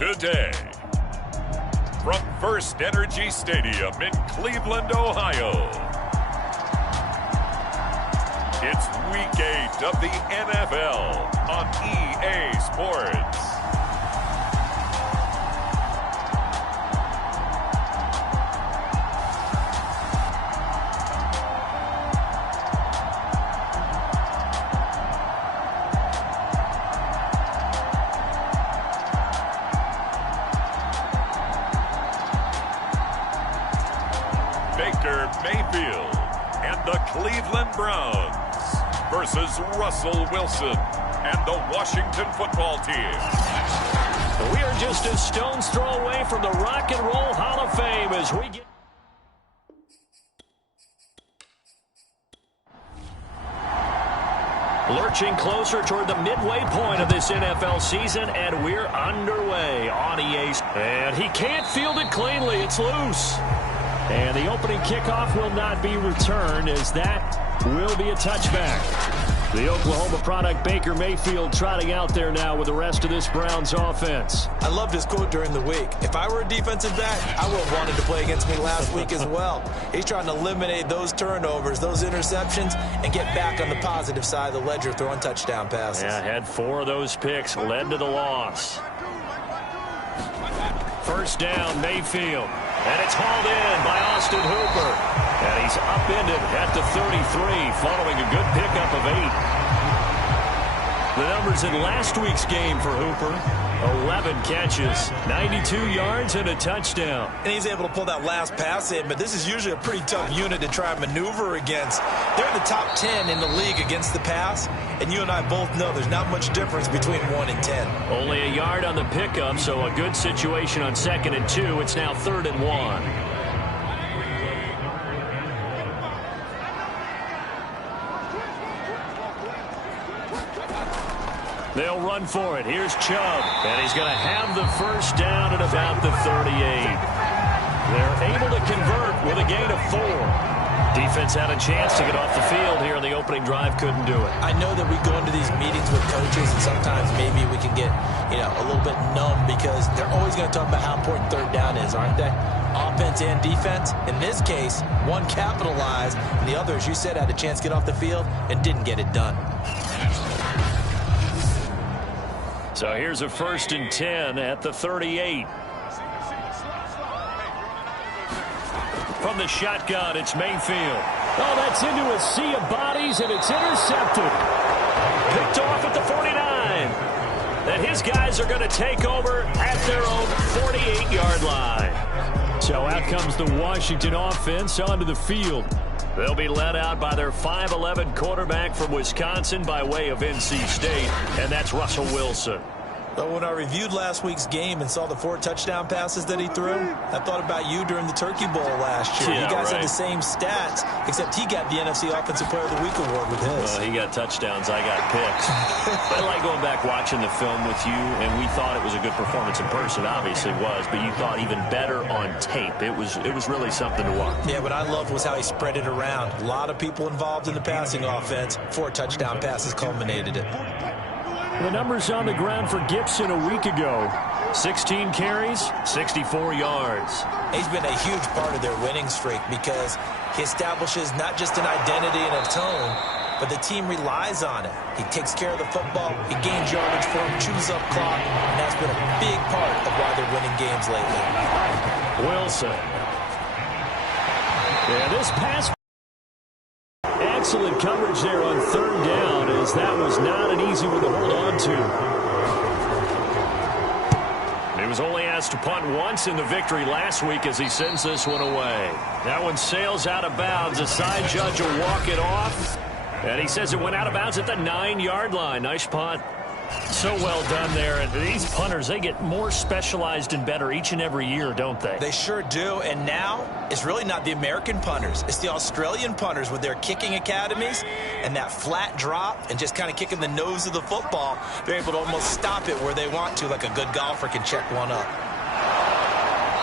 today. From First Energy Stadium in Cleveland, Ohio, it's Week 8 of the NFL on EA Sports. Baker Mayfield and the Cleveland Browns versus Russell Wilson and the Washington Football Team. We are just a stone's throw away from the Rock and Roll Hall of Fame as we get... Lurching closer toward the midway point of this NFL season, and we're underway on EA. And he can't field it cleanly. It's loose. And the opening kickoff will not be returned, as that will be a touchback. The Oklahoma product Baker Mayfield trotting out there now with the rest of this Browns offense. I loved his quote during the week. If I were a defensive back, I would have wanted to play against me last week as well. He's trying to eliminate those turnovers, those interceptions, and get back on the positive side of the ledger throwing touchdown passes. Yeah, had 4 of those picks, led to the loss. First down, Mayfield. And it's hauled in by Austin Hooper. And he's upended at the 33 following a good pickup of 8. The numbers in last week's game for Hooper: 11 catches, 92 yards, and a touchdown. And he's able to pull that last pass in, but this is usually a pretty tough unit to try and maneuver against. They're in the top 10 in the league against the pass, and you and I both know there's not much difference between 1 and 10. Only a yard on the pickup, so a good situation on 2nd and 2. It's now 3rd and 1. They'll run for it. Here's Chubb, and he's going to have the first down at about the 38. They're able to convert with a gain of 4. Defense had a chance to get off the field here in the opening drive, couldn't do it. I know that we go into these meetings with coaches, and sometimes maybe we can get, a little bit numb because they're always going to talk about how important 3rd down is, aren't they? Offense and defense. In this case, one capitalized, and the other, as you said, had a chance to get off the field and didn't get it done. So here's a 1st and 10 at the 38. From the shotgun, it's Mayfield. Oh, that's into a sea of bodies, and it's intercepted. Picked off at the 49. And his guys are going to take over at their own 48-yard line. So out comes the Washington offense onto the field. They'll be led out by their 5'11" quarterback from Wisconsin by way of NC State, and that's Russell Wilson. But when I reviewed last week's game and saw the 4 touchdown passes that he threw, I thought about you during the Turkey Bowl last year. Yeah, you guys right. had the same stats, except he got the NFC Offensive Player of the Week award with his. Well, he got touchdowns, I got picks. I like going back watching the film with you, and we thought it was a good performance in person. Obviously was, but you thought even better on tape. It was really something to watch. Yeah, what I loved was how he spread it around. A lot of people involved in the passing offense. 4 touchdown passes culminated it. The numbers on the ground for Gibson a week ago: 16 carries, 64 yards. He's been a huge part of their winning streak because he establishes not just an identity and a tone, but the team relies on it. He takes care of the football, he gains yardage for him, chews up clock, and that's been a big part of why they're winning games lately. Wilson. Yeah, this pass. Excellent coverage there on 3rd down, as that was not an easy one to hold on to. He was only asked to punt once in the victory last week as he sends this one away. That one sails out of bounds. A side judge will walk it off. And he says it went out of bounds at the 9-yard line. Nice punt. So well done there. And these punters, they get more specialized and better each and every year, don't they? They sure do. And now it's really not the American punters. It's the Australian punters with their kicking academies and that flat drop and just kind of kicking the nose of the football. They're able to almost stop it where they want to, like a good golfer can check one up.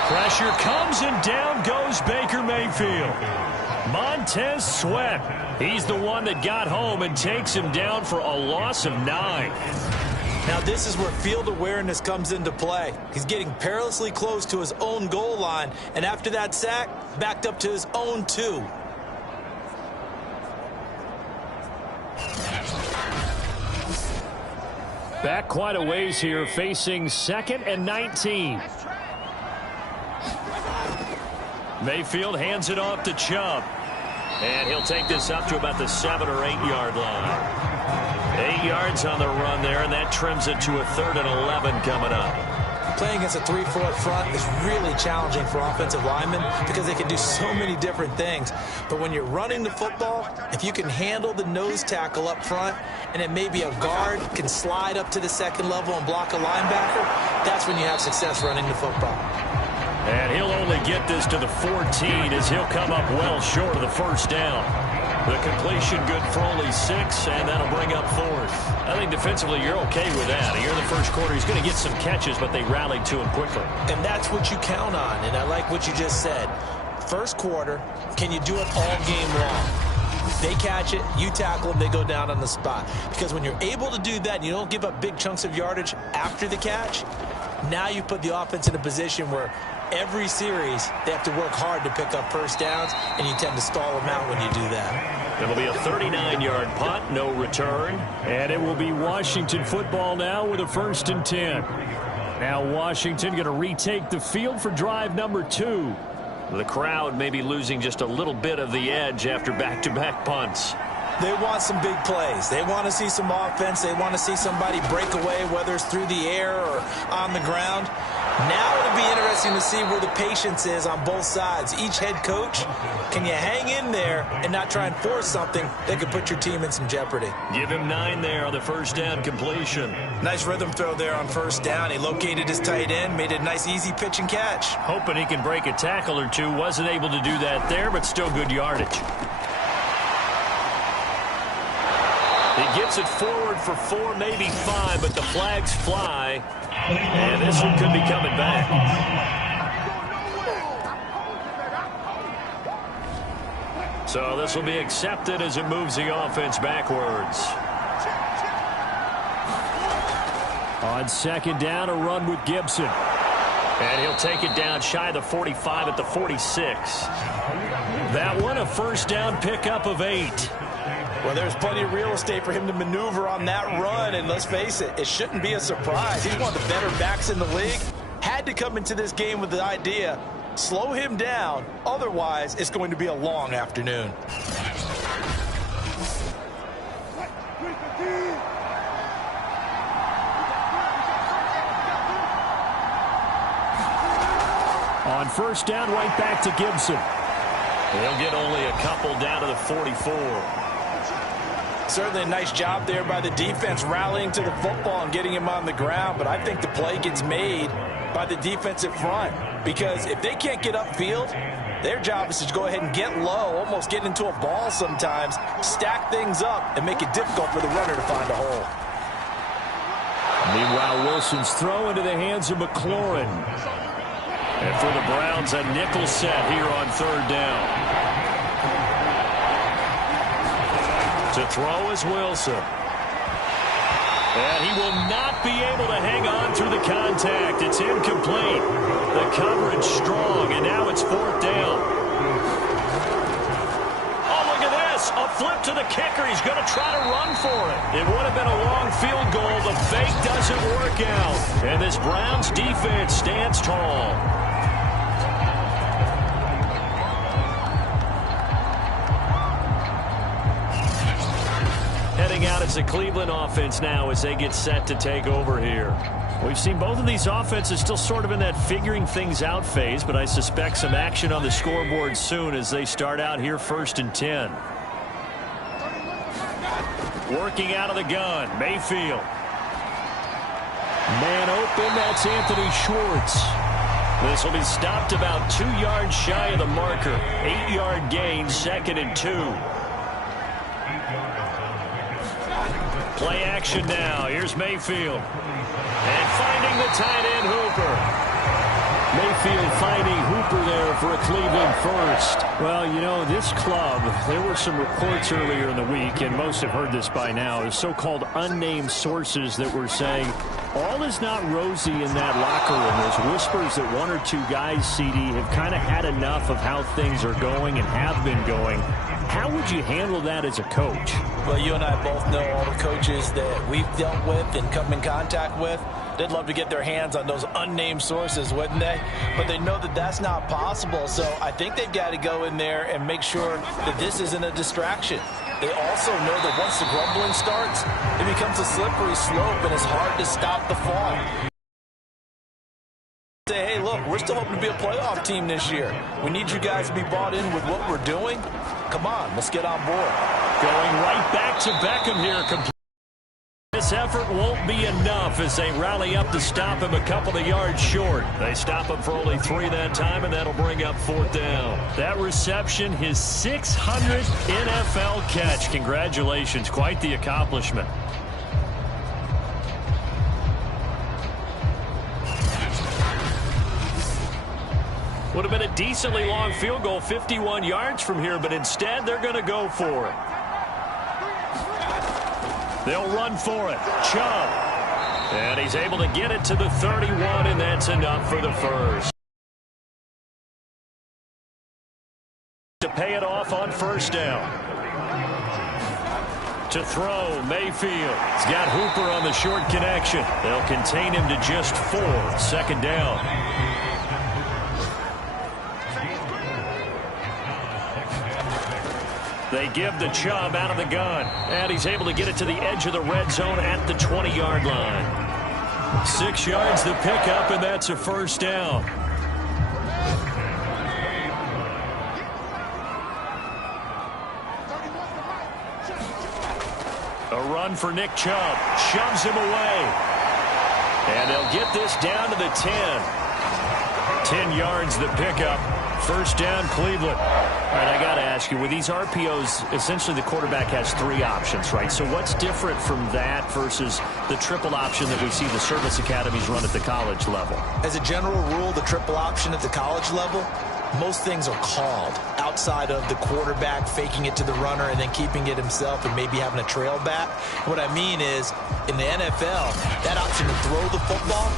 Pressure comes, and down goes Baker Mayfield. Montez Sweat. He's the one that got home and takes him down for a loss of 9. Now this is where field awareness comes into play. He's getting perilously close to his own goal line, and after that sack, backed up to his own 2. Back quite a ways here, facing 2nd and 19. Mayfield hands it off to Chubb. And he'll take this up to about the 7 or 8 yard line. 8 yards on the run there, and that trims it to a 3rd and 11 coming up. Playing against a 3-4 front is really challenging for offensive linemen because they can do so many different things. But when you're running the football, if you can handle the nose tackle up front, and it may be a guard can slide up to the 2nd level and block a linebacker, that's when you have success running the football. And he'll only get this to the 14 as he'll come up well short of the 1st down. The completion good for only 6, and that'll bring up 4th. I think defensively you're okay with that. Here in the 1st quarter, he's going to get some catches, but they rallied to him quickly. And that's what you count on, and I like what you just said. 1st quarter, can you do it all game long? They catch it, you tackle them, they go down on the spot. Because when you're able to do that and you don't give up big chunks of yardage after the catch, now you put the offense in a position where every series they have to work hard to pick up 1st downs, and you tend to stall them out when you do that. It'll be a 39-yard punt, no return. And it will be Washington football now with a 1st and 10. Now Washington going to retake the field for drive number 2. The crowd may be losing just a little bit of the edge after back-to-back punts. They want some big plays. They want to see some offense. They want to see somebody break away, whether it's through the air or on the ground. Now it'll be interesting to see where the patience is on both sides. Each head coach, can you hang in there and not try and force something that could put your team in some jeopardy? Give him 9 there on the 1st down completion. Nice rhythm throw there on 1st down. He located his tight end, made a nice easy pitch and catch. Hoping he can break a tackle or two. Wasn't able to do that there, but still good yardage. He gets it forward for 4, maybe 5, but the flags fly. And this one could be coming back. So this will be accepted as it moves the offense backwards. On 2nd down, a run with Gibson. And he'll take it down shy of the 45 at the 46. That one, a 1st down pickup of 8. Well, there's plenty of real estate for him to maneuver on that run, and let's face it, it shouldn't be a surprise. He's one of the better backs in the league. Had to come into this game with the idea, slow him down, otherwise it's going to be a long afternoon. On 1st down, right back to Gibson. He'll get only a couple down to the 44. Certainly a nice job there by the defense rallying to the football and getting him on the ground, but I think the play gets made by the defensive front because if they can't get upfield, their job is to go ahead and get low, almost get into a ball sometimes, stack things up, and make it difficult for the runner to find a hole. Meanwhile, Wilson's throw into the hands of McLaurin. And for the Browns, a nickel set here on 3rd down. To throw is Wilson. And he will not be able to hang on through the contact. It's incomplete. The coverage strong, and now it's 4th down. Oh, look at this. A flip to the kicker. He's going to try to run for it. It would have been a long field goal. The fake doesn't work out. And this Browns defense stands tall. Heading out as the Cleveland offense now as they get set to take over here. We've seen both of these offenses still sort of in that figuring things out phase, but I suspect some action on the scoreboard soon as they start out here 1st and 10. Working out of the gun, Mayfield. Man open, that's Anthony Schwartz. This will be stopped about 2 yards shy of the marker. 8-yard gain, 2nd and 2. Play action now. Here's Mayfield. And finding the tight end, Hooper. Mayfield finding Hooper there for a Cleveland first. Well, you know, this club, there were some reports earlier in the week, and most have heard this by now, the so-called unnamed sources that were saying all is not rosy in that locker room. There's whispers that one or two guys, CD, have kind of had enough of how things are going and have been going. How would you handle that as a coach? Well, you and I both know all the coaches that we've dealt with and come in contact with. They'd love to get their hands on those unnamed sources, wouldn't they? But they know that that's not possible, so I think they've got to go in there and make sure that this isn't a distraction. They also know that once the grumbling starts, it becomes a slippery slope and it's hard to stop the fall. Say, hey, look, we're still hoping to be a playoff team this year. We need you guys to be bought in with what we're doing. Come on, let's get on board. Going right back to Beckham here. This effort won't be enough as they rally up to stop him a couple of yards short. They stop him for only 3 that time, and that'll bring up 4th down. That reception, his 600th NFL catch. Congratulations. Quite the accomplishment. Would have been a decently long field goal, 51 yards from here, but instead they're going to go for it. They'll run for it. Chubb. And he's able to get it to the 31, and that's enough for the first. To pay it off on 1st down. To throw, Mayfield. He's got Hooper on the short connection. They'll contain him to just 4. 2nd down. They give the Chubb out of the gun. And he's able to get it to the edge of the red zone at the 20-yard line. 6 yards the pickup, and that's a 1st down. A run for Nick Chubb. Shoves him away. And they'll get this down to the 10. 10 yards the pickup. 1st down, Cleveland. All right, I got to ask you, with these RPOs, essentially the quarterback has 3 options, right? So what's different from that versus the triple option that we see the service academies run at the college level? As a general rule, the triple option at the college level, most things are called outside of the quarterback faking it to the runner and then keeping it himself and maybe having a trail back. What I mean is, in the NFL, that option to throw the football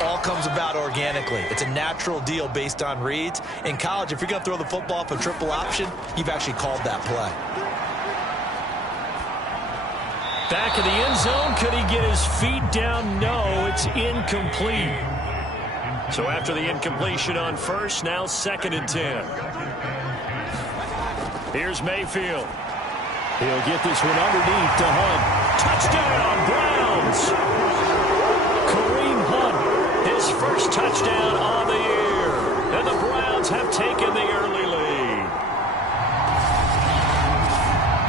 all comes about organically. It's a natural deal based on reads. In college, if you're going to throw the football for triple option, you've actually called that play. Back of the end zone. Could he get his feet down? No, it's incomplete. So after the incompletion on 1st, now 2nd and 10. Here's Mayfield. He'll get this one underneath to Hunt. Touchdown, Browns! His first touchdown on the year. And the Browns have taken the early lead.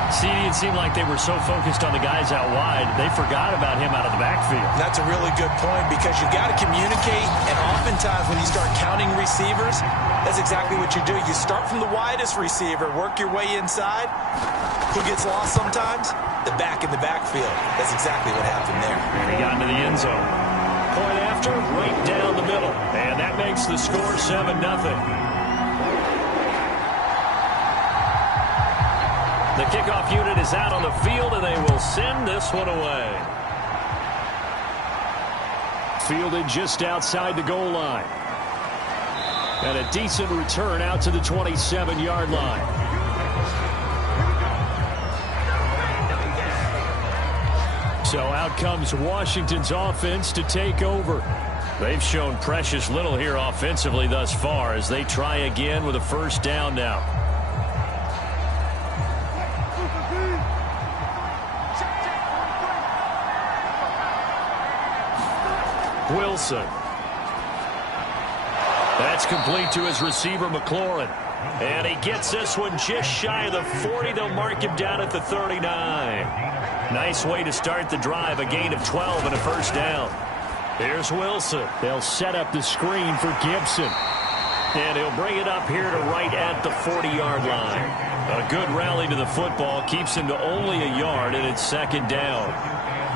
CD, it seemed like they were so focused on the guys out wide, they forgot about him out of the backfield. That's a really good point because you've got to communicate, and oftentimes when you start counting receivers, that's exactly what you do. You start from the widest receiver, work your way inside. Who gets lost sometimes? The back in the backfield. That's exactly what happened there. And he got into the end zone. Point after, right down the middle. And that makes the score 7-0. The kickoff unit is out on the field, and they will send this one away. Fielded just outside the goal line. And a decent return out to the 27-yard line. So out comes Washington's offense to take over. They've shown precious little here offensively thus far as they try again with a 1st down now. Wilson. That's complete to his receiver, McLaurin. And he gets this one just shy of the 40. They'll mark him down at the 39. Nice way to start the drive. A gain of 12 and a 1st down. Here's Wilson. They'll set up the screen for Gibson. And he'll bring it up here to right at the 40-yard line. A good rally to the football keeps him to only a yard, and it's 2nd down.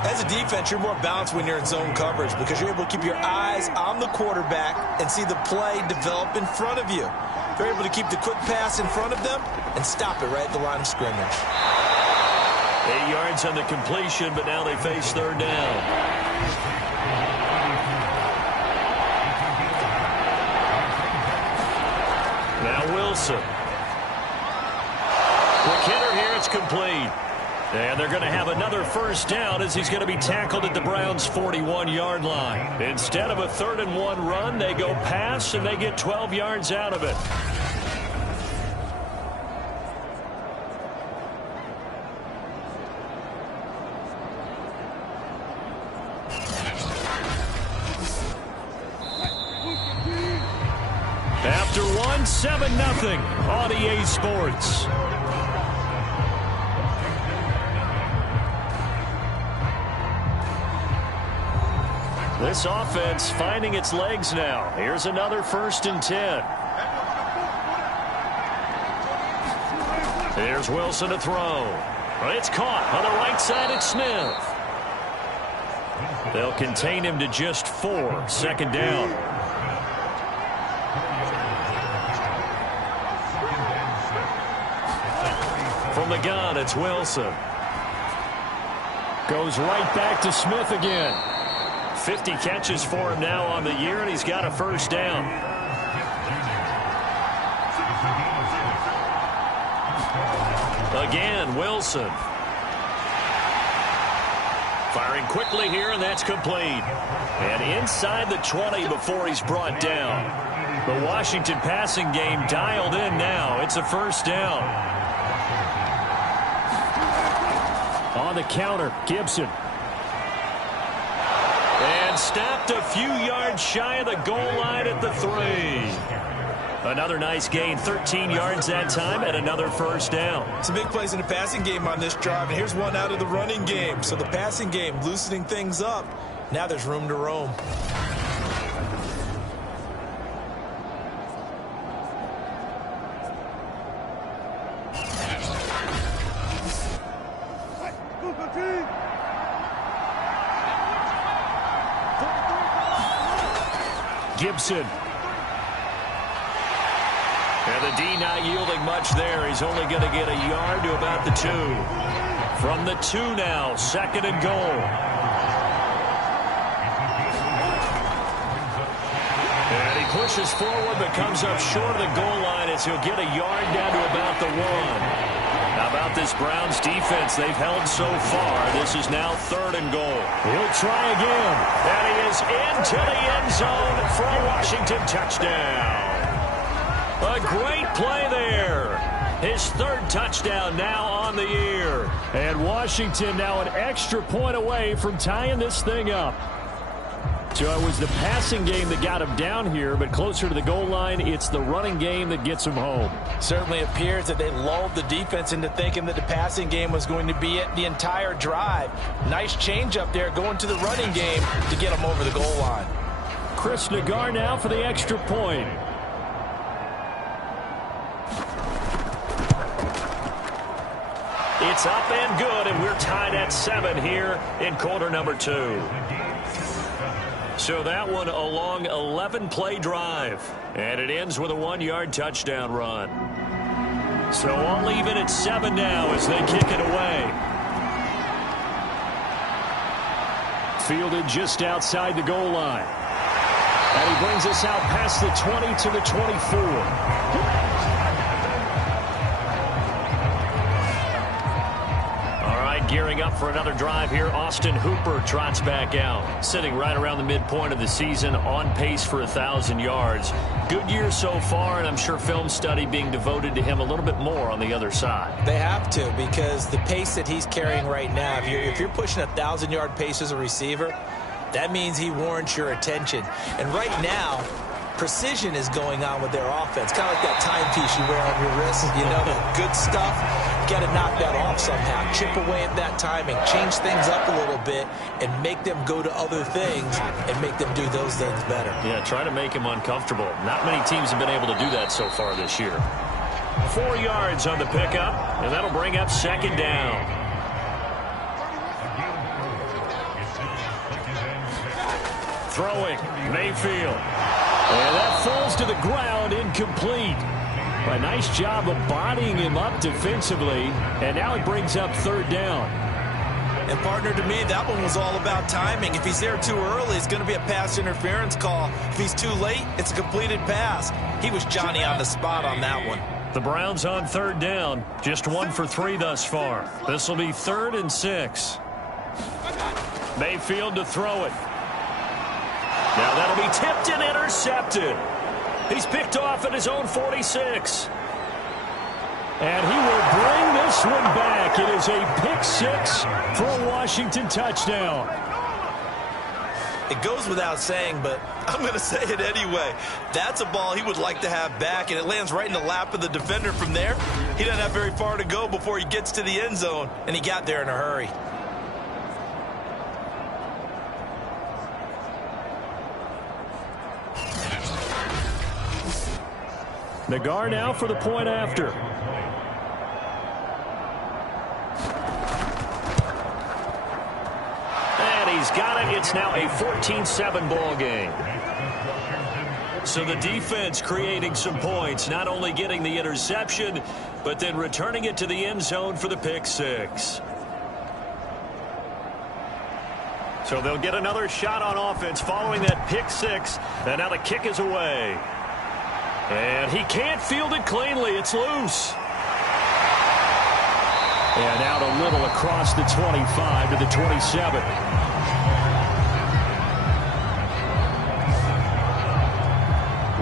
As a defense, you're more balanced when you're in zone coverage because you're able to keep your eyes on the quarterback and see the play develop in front of you. They're able to keep the quick pass in front of them and stop it right at the line of scrimmage. 8 yards on the completion, but now they face third down. Now Wilson. Quick hitter here, it's complete. And they're going to have another first down as he's going to be tackled at the Browns' 41-yard line. Instead of a 3rd-and-1 run, they go pass, and they get 12 yards out of it. After 7-0 on EA Sports. This offense finding its legs now. Here's another 1st and 10. Here's Wilson to throw. It's caught on the right side. It's Smith. They'll contain him to just 4. 2nd down. From the gun, it's Wilson. Goes right back to Smith again. 50 catches for him now on the year, and he's got a 1st down. Again, Wilson. Firing quickly here, and that's complete. And inside the 20 before he's brought down. The Washington passing game dialed in now. It's a 1st down. On the counter, Gibson. And stopped a few yards shy of the goal line at the 3. Another nice gain, 13 yards that time, and another 1st down. Some big plays in the passing game on this drive, and here's one out of the running game. So the passing game loosening things up. Now there's room to roam. Gibson. And the D not yielding much there. He's only going to get a yard to about the 2. From the 2 now, 2nd and goal. And he pushes forward but comes up short of the goal line as he'll get a yard down to about the 1. How about this Browns defense they've held so far? This is now 3rd and goal. He'll try again. And he is into the end zone for a Washington touchdown. A great play there. His 3rd touchdown now on the year. And Washington now an extra point away from tying this thing up. So it was the passing game that got him down here, but closer to the goal line, it's the running game that gets him home. Certainly appears that they lulled the defense into thinking that the passing game was going to be it the entire drive. Nice change up there going to the running game to get him over the goal line. Chris Nagar now for the extra point. It's up and good, and we're tied at 7 here in quarter number 2. So that one a long 11-play drive. And it ends with a 1-yard touchdown run. So all even at 7 now as they kick it away. Fielded just outside the goal line. And he brings us out past the 20 to the 24. Gearing up for another drive here. Austin Hooper trots back out, sitting right around the midpoint of the season, on pace for 1,000 yards. Good year so far, and I'm sure film study being devoted to him a little bit more on the other side. They have to, because the pace that he's carrying right now, if you're pushing 1,000-yard pace as a receiver, that means he warrants your attention. And right now, precision is going on with their offense. Kind of like that timepiece you wear on your wrist. You know, the good stuff, you got to knock that off somehow. Chip away at that timing. Change things up a little bit and make them go to other things and make them do those things better. Yeah, try to make him uncomfortable. Not many teams have been able to do that so far this year. 4 yards on the pickup, and that'll bring up 2nd down. throwing. Mayfield. And that falls to the ground, incomplete. A nice job of bodying him up defensively, and now it brings up third down. And partner, to me, that one was all about timing. If he's there too early, it's going to be a pass interference call. If he's too late, it's a completed pass. He was Johnny on the spot on that one. The Browns on third down, just 1 for 3 thus far. This will be 3rd and 6. Mayfield to throw it. Now that'll be tipped and intercepted. He's picked off at his own 46. And he will bring this one back. It is a pick 6 for a Washington touchdown. It goes without saying, but I'm going to say it anyway. That's a ball he would like to have back, and it lands right in the lap of the defender from there. He doesn't have very far to go before he gets to the end zone, and he got there in a hurry. Nagar now for the point after. And he's got it. It's now a 14-7 ball game. So the defense creating some points, not only getting the interception, but then returning it to the end zone for the pick 6. So they'll get another shot on offense following that pick 6. And now the kick is away. And he can't field it cleanly. It's loose. And out a little across the 25 to the 27.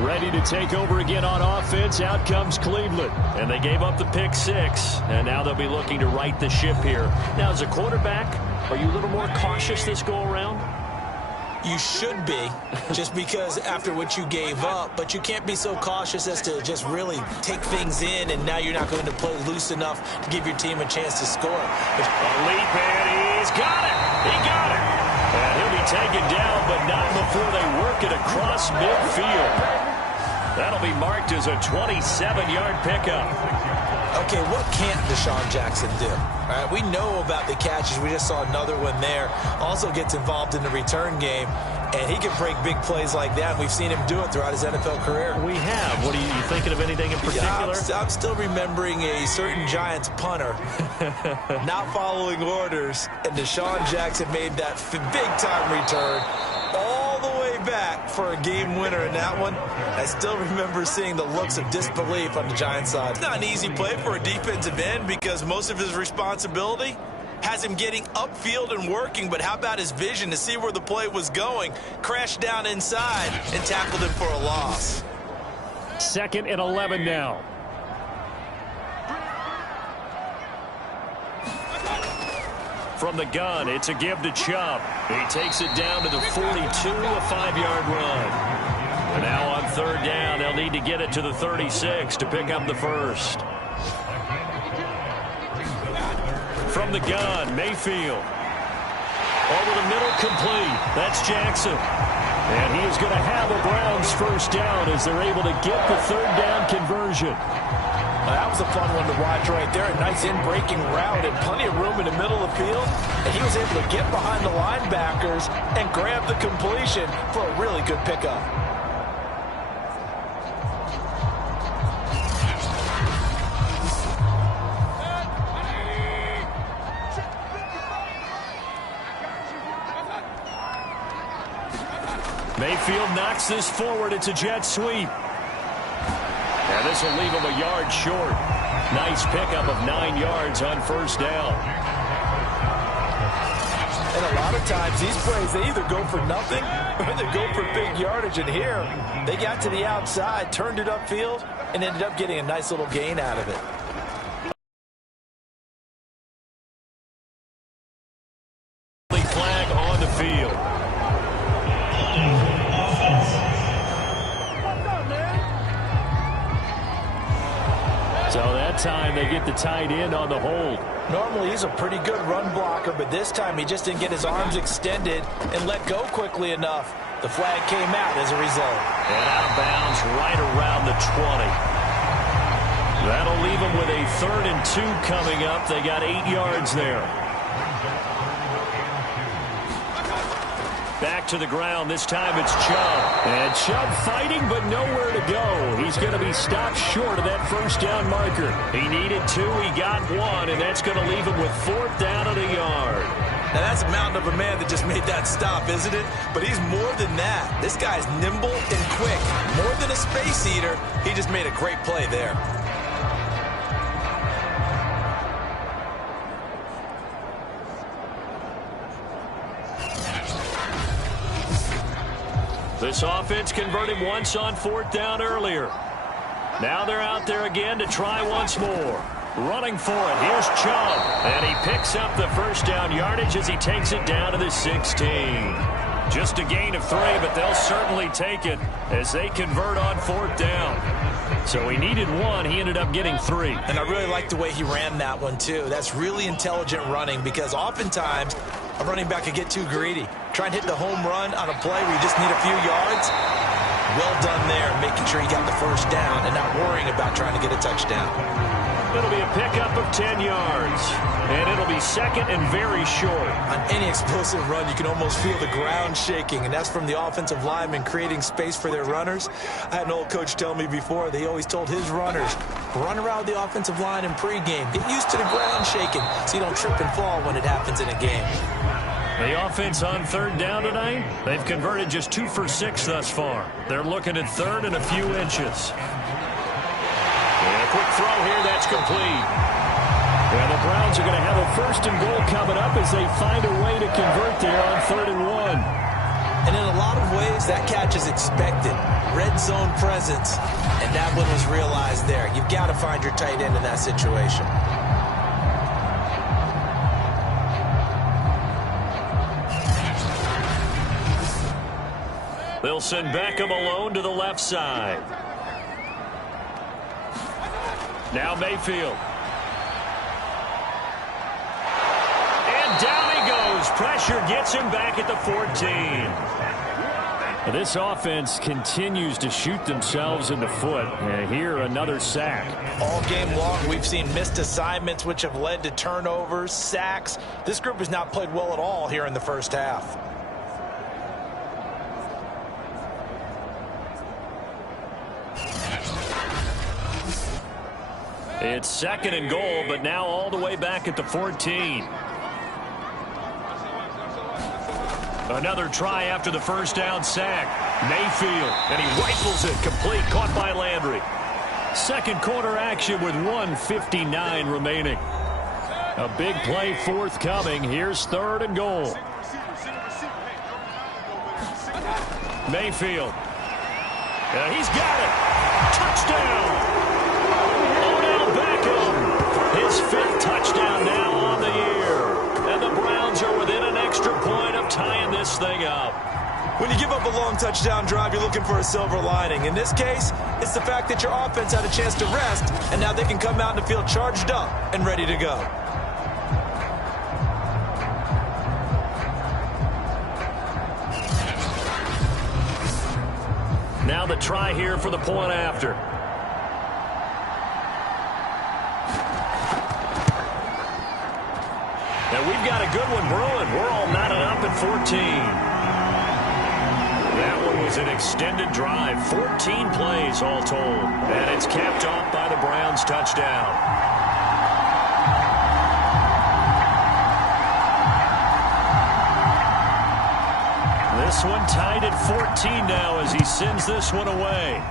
Ready to take over again on offense. Out comes Cleveland. And they gave up the pick 6. And now they'll be looking to right the ship here. Now, as a quarterback, are you a little more cautious this go around? You should be, just because after what you gave up, but you can't be so cautious as to just really take things in, and now you're not going to play loose enough to give your team a chance to score. A leap, and he's got it. He got it. And he'll be taken down, but not before they work it across midfield. That'll be marked as a 27-yard pickup. Okay, what can't Deshaun Jackson do? All right, we know about the catches. We just saw another one there. Also gets involved in the return game, and he can break big plays like that. We've seen him do it throughout his NFL career. We have. What are you thinking of anything in particular? Yeah, I'm still remembering a certain Giants punter not following orders, and Deshaun Jackson made that big-time return all the way back for a game winner in that one. I still remember seeing the looks of disbelief on the Giants side. It's not an easy play for a defensive end because most of his responsibility has him getting upfield and working, but how about his vision to see where the play was going, crashed down inside, and tackled him for a loss. 2nd and 11 now. From the gun, it's a give to Chubb. He takes it down to the 42, a 5-yard run. And now on third down, they'll need to get it to the 36 to pick up the first. From the gun, Mayfield. Over the middle, complete. That's Jackson. And he is going to have a Browns first down as they're able to get the third down conversion. That was a fun one to watch right there. A nice in-breaking route and plenty of room in the middle of the field. And he was able to get behind the linebackers and grab the completion for a really good pickup. Mayfield knocks this forward. It's a jet sweep. And this will leave him a yard short. Nice pickup of 9 yards on first down. And a lot of times these plays, they either go for nothing or they go for big yardage. And here, they got to the outside, turned it upfield, and ended up getting a nice little gain out of it. Flag on the field. So that time they get the tight end on the hold. Normally he's a pretty good run blocker, but this time he just didn't get his arms extended and let go quickly enough. The flag came out as a result. And out of bounds right around the 20. That'll leave them with a 3rd and 2 coming up. They got 8 yards there. Back to the ground. This time it's Chubb. And Chubb fighting, but nowhere to go. He's going to be stopped short of that first down marker. He needed 2. He got 1, and that's going to leave him with 4th down at a yard. Now, that's a mountain of a man that just made that stop, isn't it? But he's more than that. This guy's nimble and quick. More than a space eater, he just made a great play there. This offense converted once on 4th down earlier. Now they're out there again to try once more. Running for it. Here's Chubb. And he picks up the first down yardage as he takes it down to the 16. Just a gain of 3, but they'll certainly take it as they convert on 4th down. So he needed 1. He ended up getting 3. And I really like the way he ran that one, too. That's really intelligent running because oftentimes a running back can get too greedy. Try and hit the home run on a play where you just need a few yards. Well done there, making sure he got the first down and not worrying about trying to get a touchdown. It'll be a pickup of 10 yards. And it'll be 2nd and very short. On any explosive run, you can almost feel the ground shaking, and that's from the offensive linemen creating space for their runners. I had an old coach tell me before, they always told his runners, run around the offensive line in pregame. Get used to the ground shaking so you don't trip and fall when it happens in a game. The offense on 3rd down tonight, they've converted just 2 for 6 thus far. They're looking at 3rd and a few inches. And a quick throw here, that's complete. And the Browns are going to have a 1st and goal coming up as they find a way to convert there on 3rd and 1. And in a lot of ways, that catch is expected. Red zone presence, and that one was realized there. You've got to find your tight end in that situation. They'll send Beckham alone to the left side. Now Mayfield. And down he goes. Pressure gets him back at the 14. This offense continues to shoot themselves in the foot. And here, another sack. All game long, we've seen missed assignments which have led to turnovers, sacks. This group has not played well at all here in the first half. It's 2nd and goal, but now all the way back at the 14. Another try after the first down sack. Mayfield, and he rifles it, complete, caught by Landry. Second quarter action with 1:59 remaining. A big play forthcoming. Here's 3rd and goal. Mayfield. He's got it. Touchdown. His 5th touchdown now on the year. And the Browns are within an extra point of tying this thing up. When you give up a long touchdown drive, you're looking for a silver lining. In this case, it's the fact that your offense had a chance to rest, and now they can come out in the field charged up and ready to go. Now the try here for the point after. And we've got a good one brewing. We're all knotted up at 14. That one was an extended drive. 14 plays all told. And it's capped off by the Browns' touchdown. This one tied at 14 now as he sends this one away.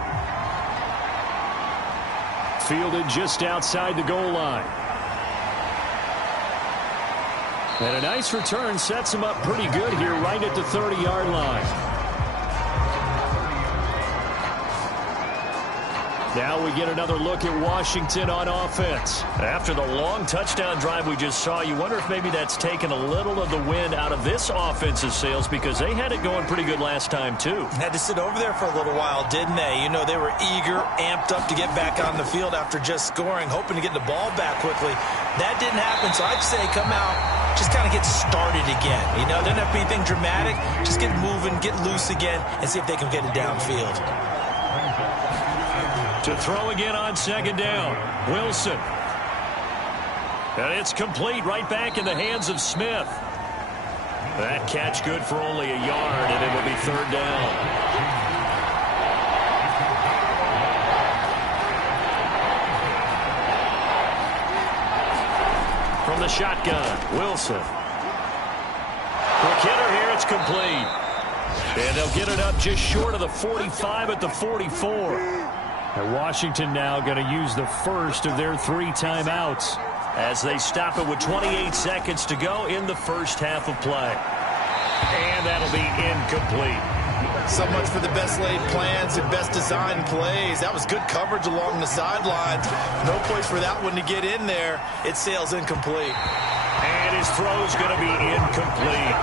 Fielded just outside the goal line. And a nice return sets him up pretty good here right at the 30-yard line. Now we get another look at Washington on offense. After the long touchdown drive we just saw, you wonder if maybe that's taken a little of the wind out of this offense's sails because they had it going pretty good last time too. Had to sit over there for a little while, didn't they? You know, they were eager, amped up to get back on the field after just scoring, hoping to get the ball back quickly. That didn't happen, so I'd say come out, just kind of get started again. You know, doesn't have to be anything dramatic. Just get moving, get loose again, and see if they can get it downfield. To throw again on 2nd down. Wilson. And it's complete right back in the hands of Smith. That catch good for only a yard, and it will be third down. From the shotgun, Wilson. Quick hitter here, it's complete. And they'll get it up just short of the 45 at the 44. And Washington now going to use the first of their 3 timeouts as they stop it with 28 seconds to go in the first half of play. And that'll be incomplete. So much for the best laid plans and best designed plays. That was good coverage along the sidelines. No place for that one to get in there. It sails incomplete. And his throw's going to be incomplete.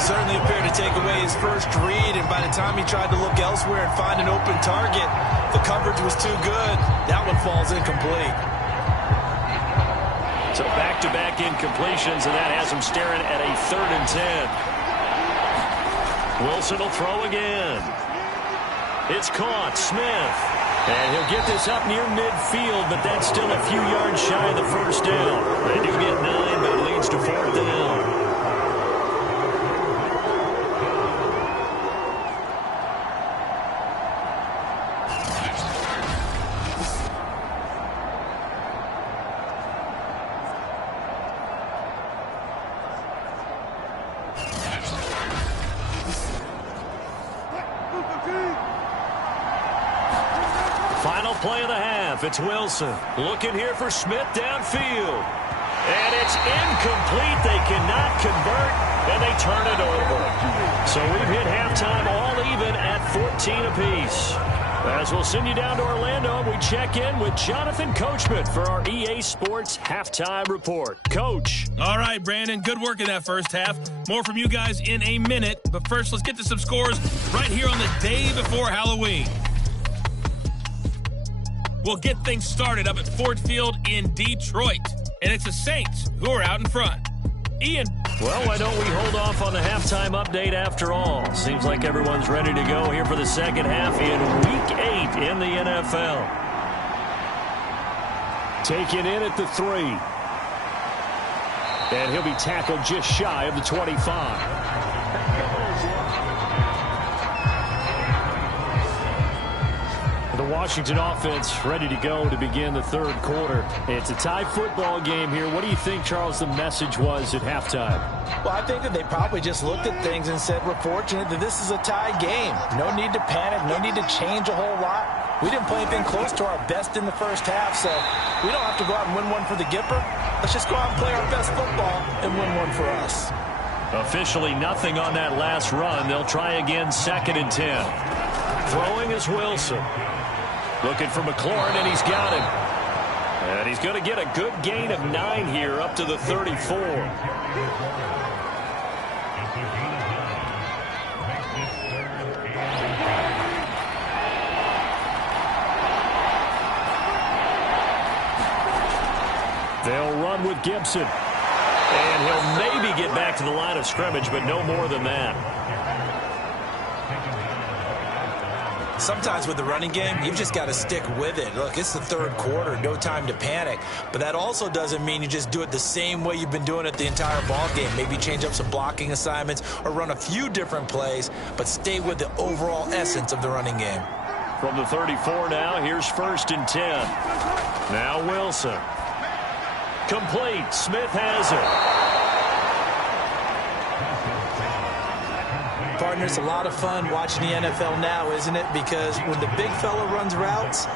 Certainly appeared to take away his first read, and by the time he tried to look elsewhere and find an open target, the coverage was too good. That one falls incomplete. So back-to-back incompletions, and that has him staring at a 3rd and 10. Wilson will throw again. It's caught. Smith. And he'll get this up near midfield, but that's still a few yards shy of the first down. They do get 9, but it leads to 4th down. Play of the half. It's Wilson looking here for Smith downfield. And it's incomplete. They cannot convert, and they turn it over. So we've hit halftime all even at 14 apiece. As we'll send you down to Orlando, we check in with Jonathan Coachman for our EA Sports Halftime Report. Coach. All right, Brandon, good work in that first half. More from you guys in a minute. But first, let's get to some scores right here on the day before Halloween. We'll get things started up at Ford Field in Detroit. And it's the Saints who are out in front. Ian. Well, why don't we hold off on the halftime update after all? Seems like everyone's ready to go here for the second half in Week 8 in the NFL. Taken in at the 3. And he'll be tackled just shy of the 25. The Washington offense ready to go to begin the third quarter. It's a tie football game here. What do you think, Charles, the message was at halftime? Well, I think that they probably just looked at things and said, we're fortunate that this is a tie game. No need to panic. No need to change a whole lot. We didn't play anything close to our best in the first half, so we don't have to go out and win one for the Gipper. Let's just go out and play our best football and win one for us. Officially nothing on that last run. They'll try again, 2nd and 10. Throwing is Wilson. Looking for McLaurin, and he's got him. And he's going to get a good gain of 9 here up to the 34. They'll run with Gibson. And he'll maybe get back to the line of scrimmage, but no more than that. Sometimes with the running game, you've just got to stick with it. Look, it's the third quarter, no time to panic. But that also doesn't mean you just do it the same way you've been doing it the entire ball game. Maybe change up some blocking assignments or run a few different plays, but stay with the overall essence of the running game. From the 34 now, here's 1st and 10. Now Wilson. Complete. Smith has it. Partner, it's a lot of fun watching the NFL now, isn't it? Because when the big fella runs routes,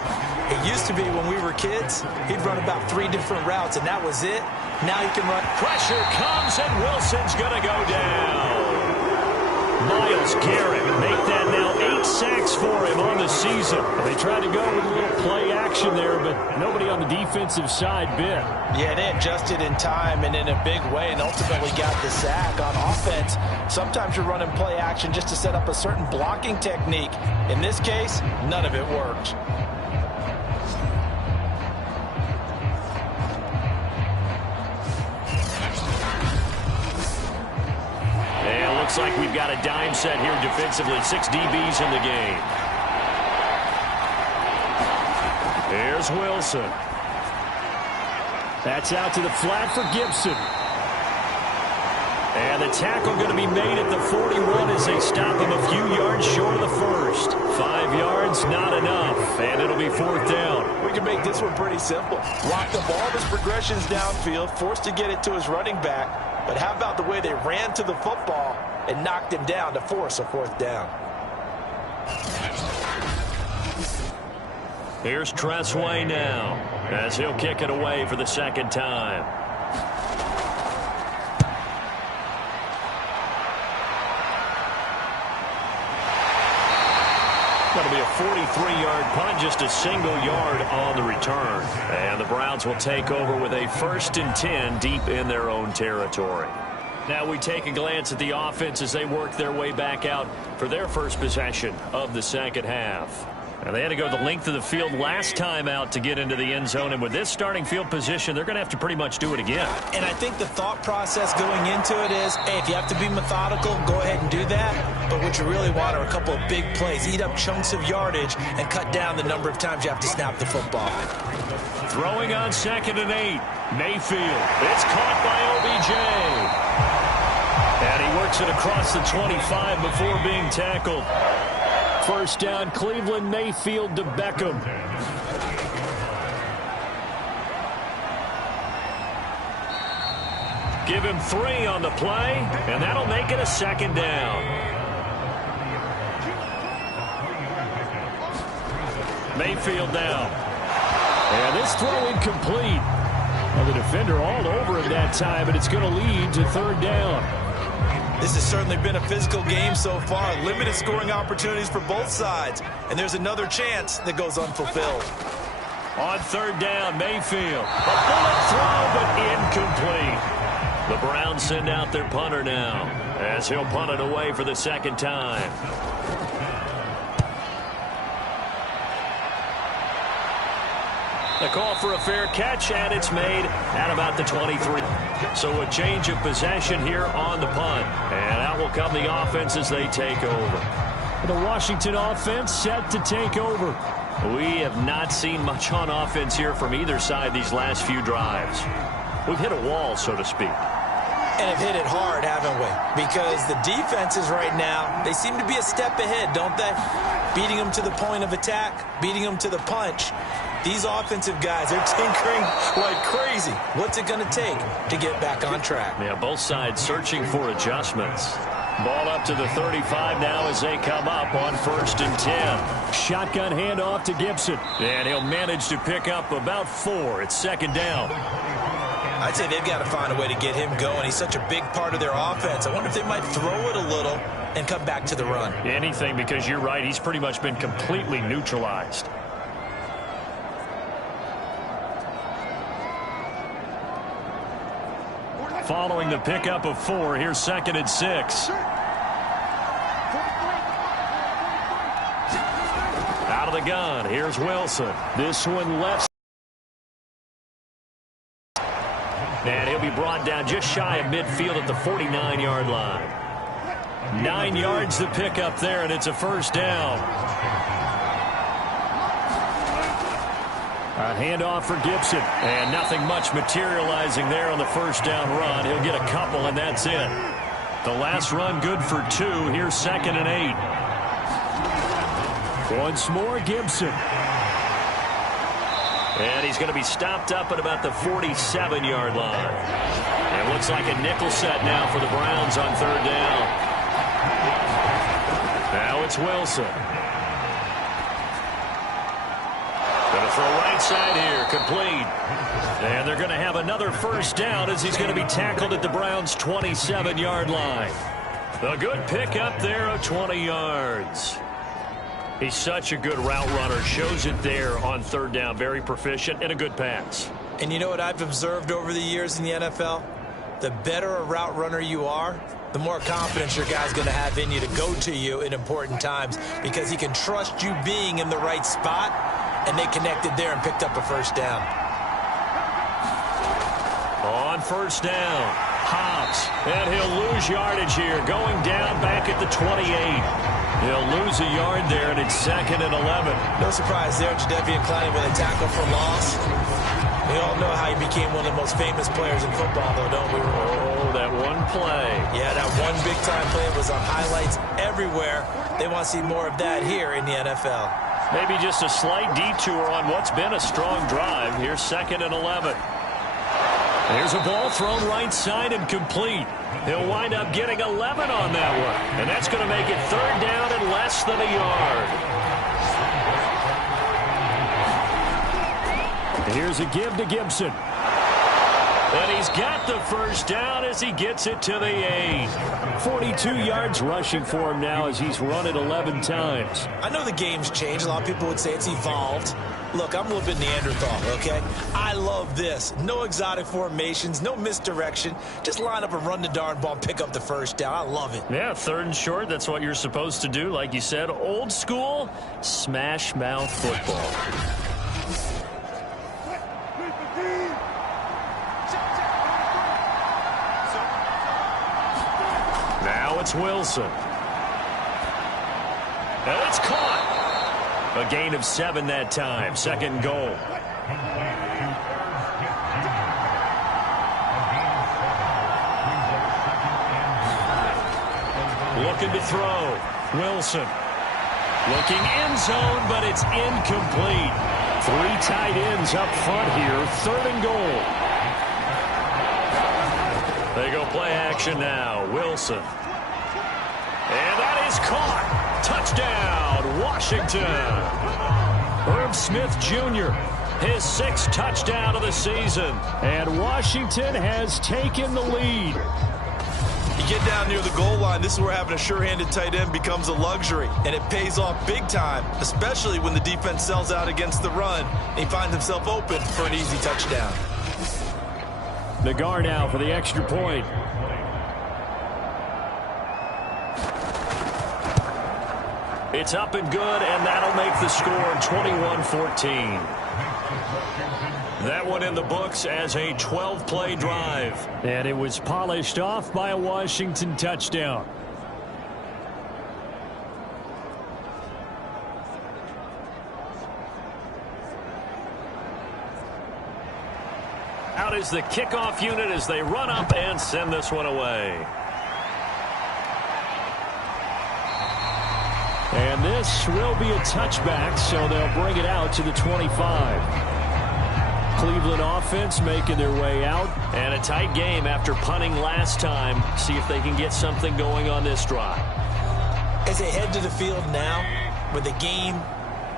it used to be when we were kids, he'd run about 3 different routes, and that was it. Now he can run. Pressure comes, and Wilson's going to go down. Myles Garrett make that now 8 sacks for him on the season. They tried to go with a little play action there, but nobody on the defensive side bit. Yeah, they adjusted in time and in a big way and ultimately got the sack. On offense, sometimes you're running play action just to set up a certain blocking technique. In this case, none of it worked. And it looks like we've got a dime set here defensively. 6 DBs in the game. Here's Wilson. That's out to the flat for Gibson. And the tackle going to be made at the 41 as they stop him a few yards short of the first. 5 yards, not enough, and it'll be 4th down. We can make this one pretty simple. Locked up all of his progressions downfield, forced to get it to his running back. But how about the way they ran to the football and knocked him down to force a 4th down? Here's Tressway now as he'll kick it away for the 2nd time. Going to be a 43-yard punt, just a single yard on the return. And the Browns will take over with a 1st and 10 deep in their own territory. Now we take a glance at the offense as they work their way back out for their first possession of the 2nd half. And they had to go the length of the field last time out to get into the end zone. And with this starting field position, they're going to have to pretty much do it again. And I think the thought process going into it is, hey, if you have to be methodical, go ahead and do that. But what you really want are a couple of big plays. Eat up chunks of yardage and cut down the number of times you have to snap the football. Throwing on 2nd and 8. Mayfield. It's caught by OBJ. And he works it across the 25 before being tackled. 1st down, Cleveland. Mayfield to Beckham. Give him 3 on the play, and that'll make it a 2nd down. Mayfield now. And this throw incomplete. Well, the defender all over him that time, and it's going to lead to 3rd down. This has certainly been a physical game so far. Limited scoring opportunities for both sides. And there's another chance that goes unfulfilled. On 3rd down, Mayfield. A bullet throw, but incomplete. The Browns send out their punter now as he'll punt it away for the 2nd time. The call for a fair catch, and it's made at about the 23. So a change of possession here on the punt. And out will come the offense as they take over. The Washington offense set to take over. We have not seen much on offense here from either side these last few drives. We've hit a wall, so to speak. And have hit it hard, haven't we? Because the defenses right now, they seem to be a step ahead, don't they? Beating them to the point of attack, beating them to the punch. These offensive guys, they're tinkering like crazy. What's it going to take to get back on track? Yeah, both sides searching for adjustments. Ball up to the 35 now as they come up on 1st and 10. Shotgun handoff to Gibson. And he'll manage to pick up about 4. It's 2nd down. I'd say they've got to find a way to get him going. He's such a big part of their offense. I wonder if they might throw it a little and come back to the run. Anything, because you're right. He's pretty much been completely neutralized. Following the pickup of 4, here's 2nd and 6. Out of the gun, here's Wilson. This one left. And he'll be brought down just shy of midfield at the 49-yard line. 9 yards to pick up there, and it's a 1st down. A handoff for Gibson, and nothing much materializing there on the 1st down run. He'll get a couple, and that's it. The last run good for 2. Here's 2nd and 8. Once more, Gibson. And he's going to be stopped up at about the 47-yard line. It looks like a nickel set now for the Browns on 3rd down. Now it's Wilson. Going to throw right side here, complete. And they're going to have another 1st down as he's going to be tackled at the Browns' 27-yard line. A good pickup there of 20 yards. He's such a good route runner. Shows it there on 3rd down. Very proficient and a good pass. And you know what I've observed over the years in the NFL? The better a route runner you are, the more confidence your guy's going to have in you to go to you in important times because he can trust you being in the right spot, and they connected there and picked up a 1st down. On 1st down, Hobbs, and he'll lose yardage here, going down back at the 28. He'll lose a yard there, and it's 2nd and 11. No surprise there, Jadeveon Clowney with a tackle for loss. We all know how he became one of the most famous players in football, though, don't we? Oh, that one play. Yeah, that one big-time play was on highlights everywhere. They want to see more of that here in the NFL. Maybe just a slight detour on what's been a strong drive. Here's 2nd and 11. There's a ball thrown right side and complete. He'll wind up getting 11 on that one. And that's going to make it 3rd down and less than a yard. Here's a give to Gibson. And he's got the 1st down as he gets it to the 8. 42 yards rushing for him now as he's run it 11 times. I know the game's changed. A lot of people would say it's evolved. Look, I'm a little bit Neanderthal, okay? I love this. No exotic formations, no misdirection. Just line up and run the darn ball and pick up the 1st down. I love it. Yeah, 3rd and short. That's what you're supposed to do. Like you said, old school smash mouth football. Now it's Wilson. And it's caught. A gain of 7 that time. 2nd goal. Looking to throw. Wilson. Looking end zone, but it's incomplete. 3 tight ends up front here. 3rd and goal. They go play action now. Wilson. And that is caught. Touchdown, Washington. Herb Smith Jr., his 6th touchdown of the season. And Washington has taken the lead. You get down near the goal line, this is where having a sure-handed tight end becomes a luxury. And it pays off big time, especially when the defense sells out against the run. And he finds himself open for an easy touchdown. Nagar now for the extra point. It's up and good, and that'll make the score 21-14. That one in the books as a 12-play drive. And it was polished off by a Washington touchdown. Out is the kickoff unit as they run up and send this one away. And this will be a touchback, so they'll bring it out to the 25. Cleveland offense making their way out. And a tight game after punting last time. See if they can get something going on this drive. As they head to the field now, with the game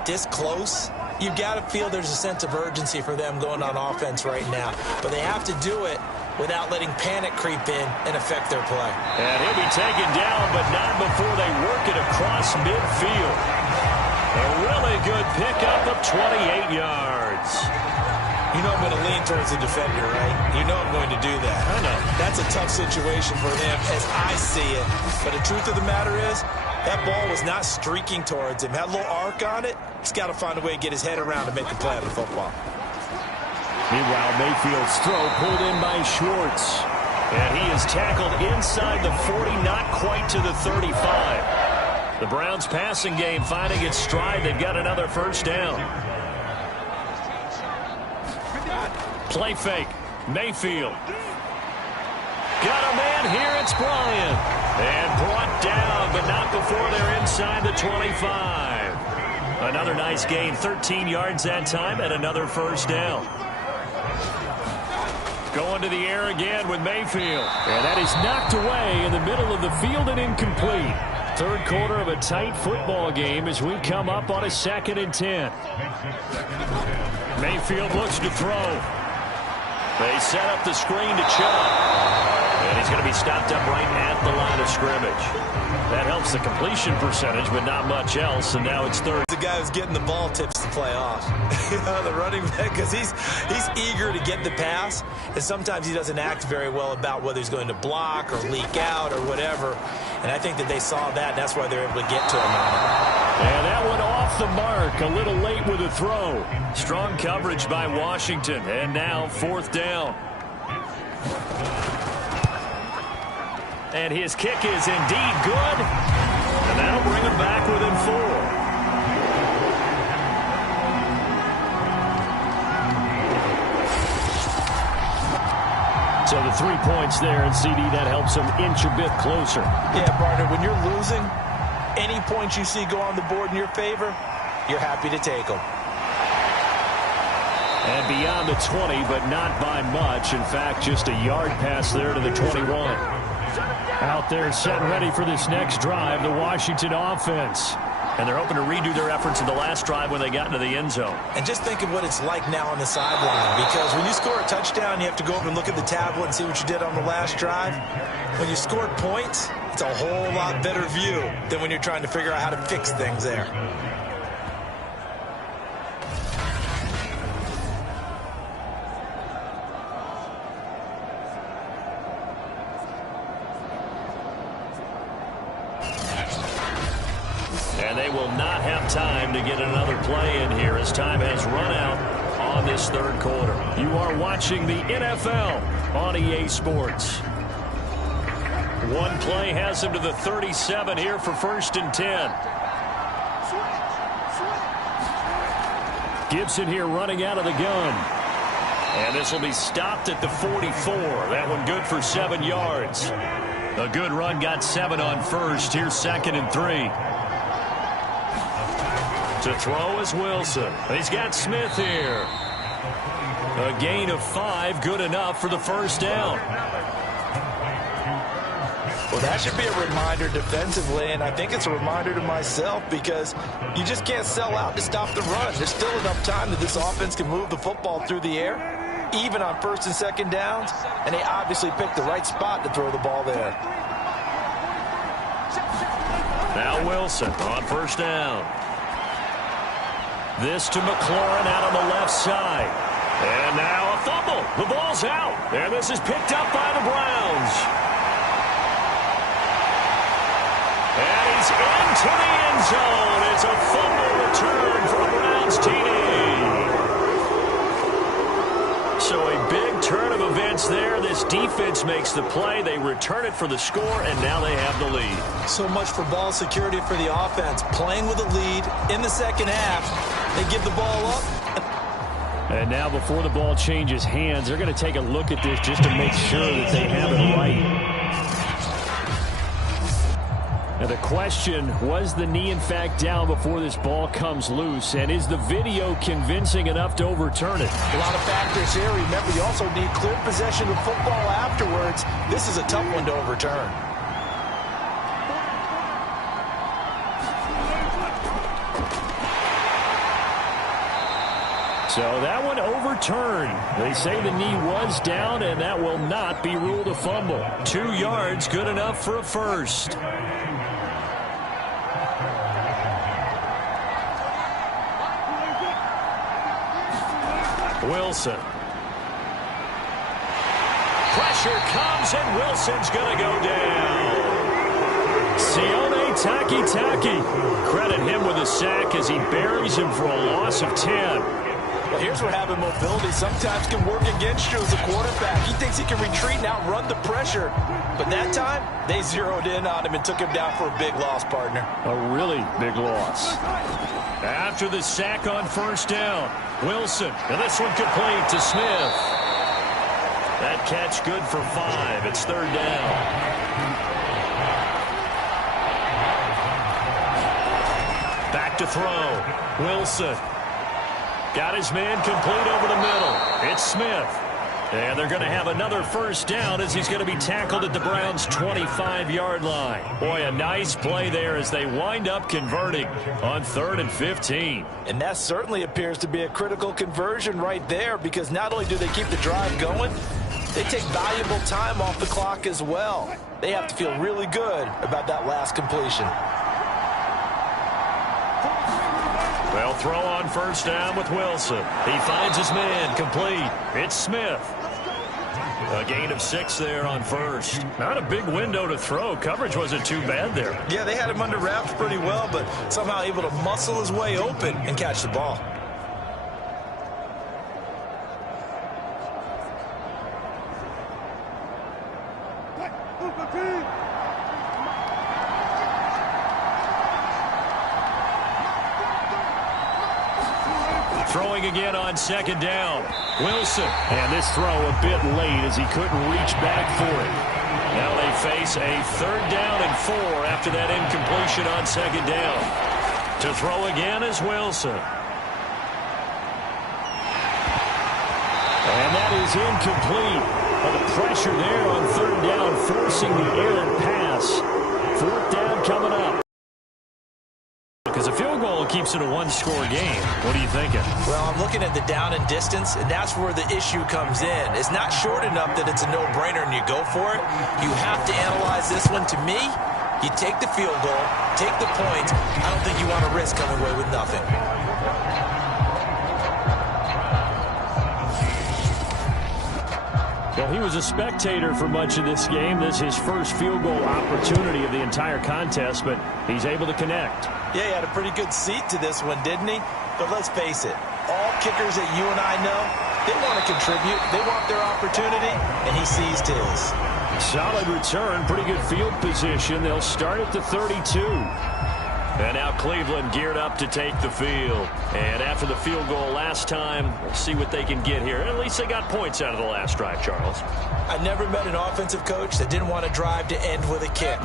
this close, you've got to feel there's a sense of urgency for them going on offense right now. But they have to do it without letting panic creep in and affect their play. And he'll be taken down, but not before they work it across midfield. A really good pickup of 28 yards. You know I'm going to lean towards the defender, right? You know I'm going to do that. I know. That's a tough situation for them as I see it. But the truth of the matter is, that ball was not streaking towards him. Had a little arc on it. He's got to find a way to get his head around to make the play on the football. Meanwhile, Mayfield's throw pulled in by Schwartz. And he is tackled inside the 40, not quite to the 35. The Browns passing game finding its stride. They've got another 1st down. Play fake. Mayfield. Got a man here. It's Bryant. And brought down, but not before they're inside the 25. Another nice gain. 13 yards that time and another 1st down. Going to the air again with Mayfield. And that is knocked away in the middle of the field and incomplete. 3rd quarter of a tight football game as we come up on a 2nd and 10. Mayfield looks to throw. They set up the screen to Chubb. And he's going to be stopped up right at the line of scrimmage. That helps the completion percentage, but not much else, and now it's 3rd. The guy who's getting the ball tips to play off. The running back, because he's eager to get the pass, and sometimes he doesn't act very well about whether he's going to block or leak out or whatever. And I think that they saw that, and that's why they're able to get to him on it. And that one off the mark, a little late with a throw. Strong coverage by Washington, and now 4th down. And his kick is indeed good. And that'll bring him back within 4. So the 3 points there, and CD, that helps them inch a bit closer. Yeah, partner, when you're losing, any points you see go on the board in your favor, you're happy to take them. And beyond the 20, but not by much. In fact, just a yard pass there to the 21. Out there set and ready for this next drive, the Washington offense. And they're hoping to redo their efforts in the last drive when they got into the end zone. And just think of what it's like now on the sideline, because when you score a touchdown, you have to go over and look at the tablet and see what you did on the last drive. When you scored points, it's a whole lot better view than when you're trying to figure out how to fix things there. And they will not have time to get another play in here as time has run out on this third quarter. You are watching the NFL on EA Sports. One play has him to the 37 here for 1st and 10. Gibson here running out of the gun. And this will be stopped at the 44. That one good for 7 yards. A good run got 7 on first. Here's 2nd and 3. To throw is Wilson. He's got Smith here. A gain of 5, good enough for the first down. Well, that should be a reminder defensively, and I think it's a reminder to myself because you just can't sell out to stop the run. There's still enough time that this offense can move the football through the air, even on 1st and 2nd downs, and they obviously picked the right spot to throw the ball there. Now Wilson on 1st down. This to McLaurin out on the left side. And now a fumble. The ball's out. And this is picked up by the Browns. And he's into the end zone. It's a fumble return for a Browns TD. So a big turn of events there. This defense makes the play. They return it for the score, and now they have the lead. So much for ball security for the offense. Playing with a lead in the second half. They give the ball up. And now before the ball changes hands, they're going to take a look at this just to make sure that they have it right. Now the question, was the knee in fact down before this ball comes loose? And is the video convincing enough to overturn it? A lot of factors here. Remember, you also need clear possession of football afterwards. This is a tough one to overturn. So that one overturned. They say the knee was down, and that will not be ruled a fumble. 2 yards, good enough for a first. Wilson. Pressure comes, and Wilson's going to go down. Sione Takitaki. Credit him with a sack as he buries him for a loss of 10. Well, here's where having mobility sometimes can work against you as a quarterback. He thinks he can retreat and outrun the pressure. But that time, they zeroed in on him and took him down for a big loss, partner. A really big loss. After the sack on 1st down, Wilson. And this one complete to Smith. That catch good for 5. It's 3rd down. Back to throw. Wilson. Got his man complete over the middle. It's Smith. And they're going to have another 1st down as he's going to be tackled at the Browns' 25-yard line. Boy, a nice play there as they wind up converting on 3rd and 15. And that certainly appears to be a critical conversion right there because not only do they keep the drive going, they take valuable time off the clock as well. They have to feel really good about that last completion. They'll throw on 1st down with Wilson. He finds his man complete. It's Smith. A gain of 6 there on 1st. Not a big window to throw. Coverage wasn't too bad there. Yeah, they had him under wraps pretty well, but somehow able to muscle his way open and catch the ball. Throwing again on second down. Wilson. And this throw a bit late as he couldn't reach back for it. Now they face a 3rd down and 4 after that incompletion on second down. To throw again is Wilson. And that is incomplete. Well, the pressure there on 3rd down, forcing the errant pass. 4th down coming up. Because a field goal keeps it a one-score game. What are you thinking? Well, I'm looking at the down and distance, and that's where the issue comes in. It's not short enough that it's a no-brainer and you go for it. You have to analyze this one. To me, you take the field goal, take the points. I don't think you want to risk coming away with nothing. Well, he was a spectator for much of this game. This is his first field goal opportunity of the entire contest, but he's able to connect. Yeah, he had a pretty good seat to this one, didn't he? But let's face it, all kickers that you and I know, they want to contribute. They want their opportunity, and he seized his. Solid return, pretty good field position. They'll start at the 32. And now Cleveland geared up to take the field. And after the field goal last time, we'll see what they can get here. At least they got points out of the last drive, Charles. I never met an offensive coach that didn't want to drive to end with a kick.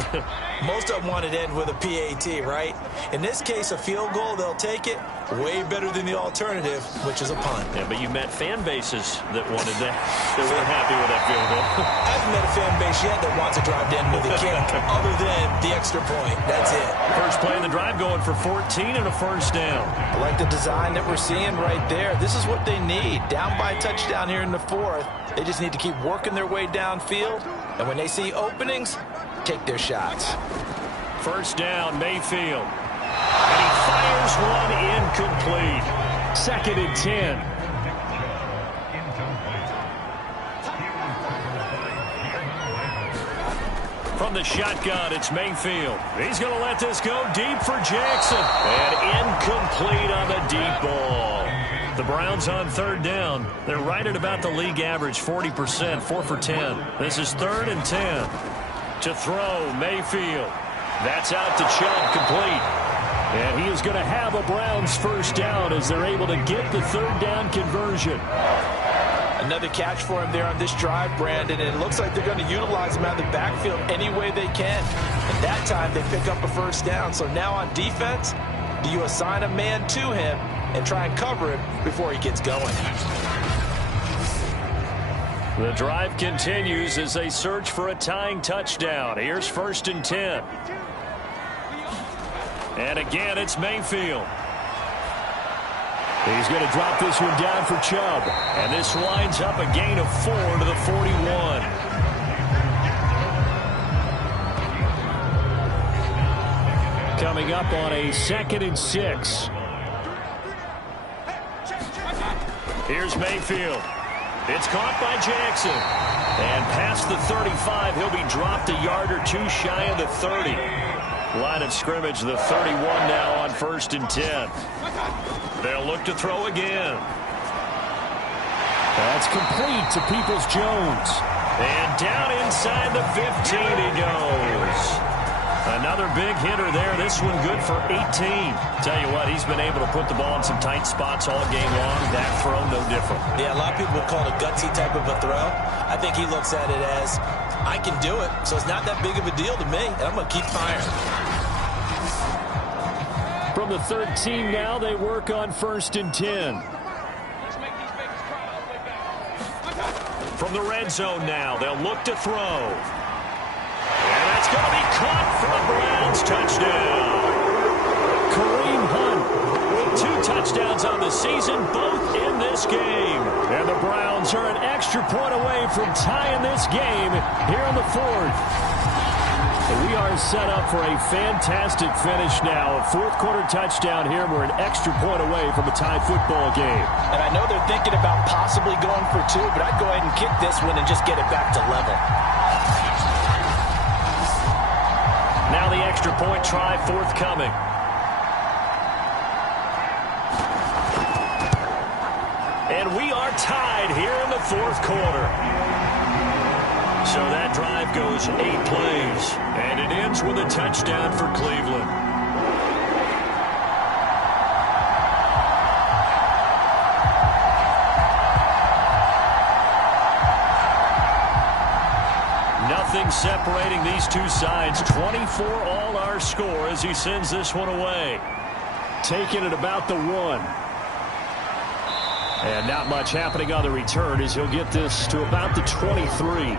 Most of them wanted to end with a PAT, right? In this case, a field goal, they'll take it. Way better than the alternative, which is a punt. Yeah, but you met fan bases that wanted that. They weren't happy with that field goal. I haven't met a fan base yet that wants to drive to end with a kick other than the extra point. That's it. First play of the drive going for 14 and a 1st down. I like the design that we're seeing right there. This is what they need. Down by a touchdown here in the 4th. They just need to keep working their way downfield. And when they see openings, take their shots. 1st down, Mayfield. And he fires one incomplete. 2nd and 10. From the shotgun, it's Mayfield. He's going to let this go deep for Jackson. And incomplete on the deep ball. The Browns on 3rd down. They're right at about the league average, 40%, 4 for 10. This is 3rd and 10. To throw, Mayfield. That's out to Chubb, complete. And he is going to have a Browns 1st down as they're able to get the 3rd down conversion. Another catch for him there on this drive, Brandon, and it looks like they're going to utilize him out of the backfield any way they can. And that time they pick up a 1st down. So now on defense, do you assign a man to him and try and cover him before he gets going? The drive continues as they search for a tying touchdown. Here's 1st and 10. And again, it's Mayfield. He's going to drop this one down for Chubb. And this winds up a gain of 4 to the 41. Coming up on a 2nd and 6. Here's Mayfield. It's caught by Jackson. And past the 35, he'll be dropped a yard or two shy of the 30. Line of scrimmage, the 31 now on 1st and 10. They'll look to throw again. That's complete to Peoples-Jones. And down inside the 15 he goes. Another big hitter there. This one good for 18. Tell you what, he's been able to put the ball in some tight spots all game long. That throw, no different. Yeah, a lot of people would call it a gutsy type of a throw. I think he looks at it as, I can do it, so it's not that big of a deal to me, and I'm going to keep firing. From the 13 now, they work on 1st and 10. From the red zone now, they'll look to throw. And that's going to be caught for a Browns touchdown. Kareem Hunt with 2 touchdowns on the season, both in this game. And the Browns are an extra point away from tying this game here in the 4th. We are set up for a fantastic finish now. A 4th quarter touchdown here. We're an extra point away from a tie football game. And I know they're thinking about possibly going for 2, but I'd go ahead and kick this one and just get it back to level. Now the extra point try forthcoming. And we are tied here in the 4th quarter. So that drive goes 8 plays, and it ends with a touchdown for Cleveland. nothing separating these two sides. 24 all our score as he sends this one away. Taking it about the 1. And not much happening on the return as he'll get this to about the 23.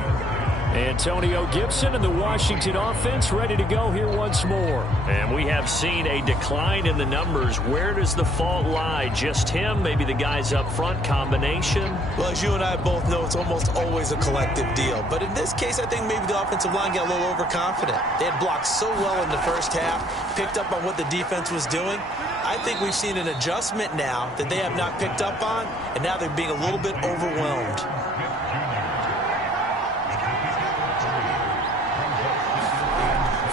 Antonio Gibson and the Washington offense ready to go here once more. And we have seen a decline in the numbers. Where does the fault lie? Just him? Maybe the guys up front? Combination? Well, as you and I both know, it's almost always a collective deal. But in this case, I think maybe the offensive line got a little overconfident. They had blocked so well in the first half, picked up on what the defense was doing. I think we've seen an adjustment now that they have not picked up on, and now they're being a little bit overwhelmed.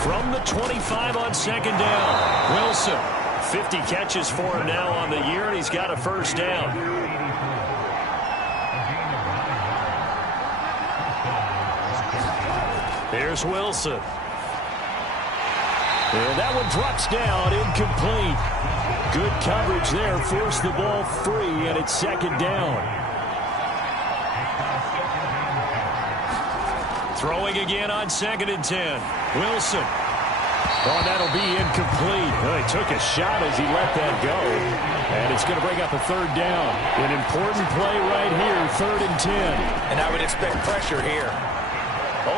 From the 25 on second down, Wilson. 50 catches for him now on the year, and he's got a first down. Here's Wilson. And that one drops down, incomplete. Good coverage there, forced the ball free, and it's second down. Throwing again on 2nd and 10. Wilson. Oh, that'll be incomplete. Well, he took a shot as he let that go. And it's going to bring up a third down. An important play right here, 3rd and 10. And I would expect pressure here.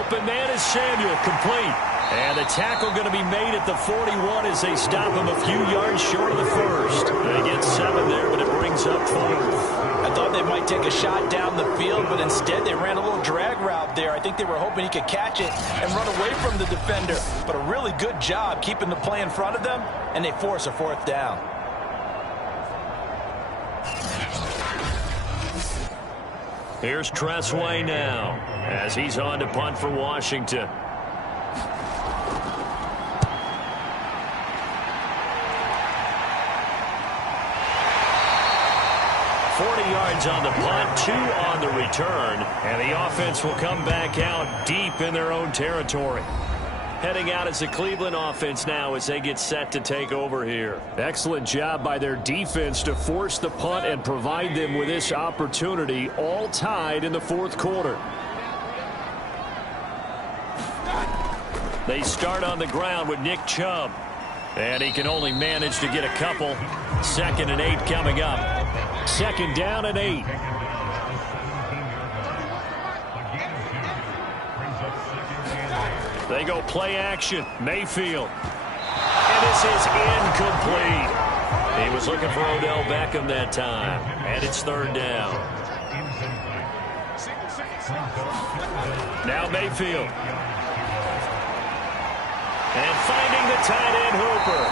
Open man is Samuel, complete. And the tackle going to be made at the 41 as they stop him a few yards short of the first. They get 7 there, but it brings up 4th. I thought they might take a shot down the field, but instead they ran a little drag route there. I think they were hoping he could catch it and run away from the defender. But a really good job keeping the play in front of them, and they force a 4th down. Here's Tressway now as he's on to punt for Washington. 40 yards on the punt, 2 on the return, and the offense will come back out deep in their own territory. Heading out as the Cleveland offense now as they get set to take over here. Excellent job by their defense to force the punt and provide them with this opportunity, all tied in the 4th quarter. They start on the ground with Nick Chubb. And he can only manage to get a couple. 2nd and 8 coming up. 2nd down and 8. They go play action. Mayfield. And this is incomplete. He was looking for Odell Beckham that time. And it's 3rd down. Now Mayfield. And finding the tight end Hooper.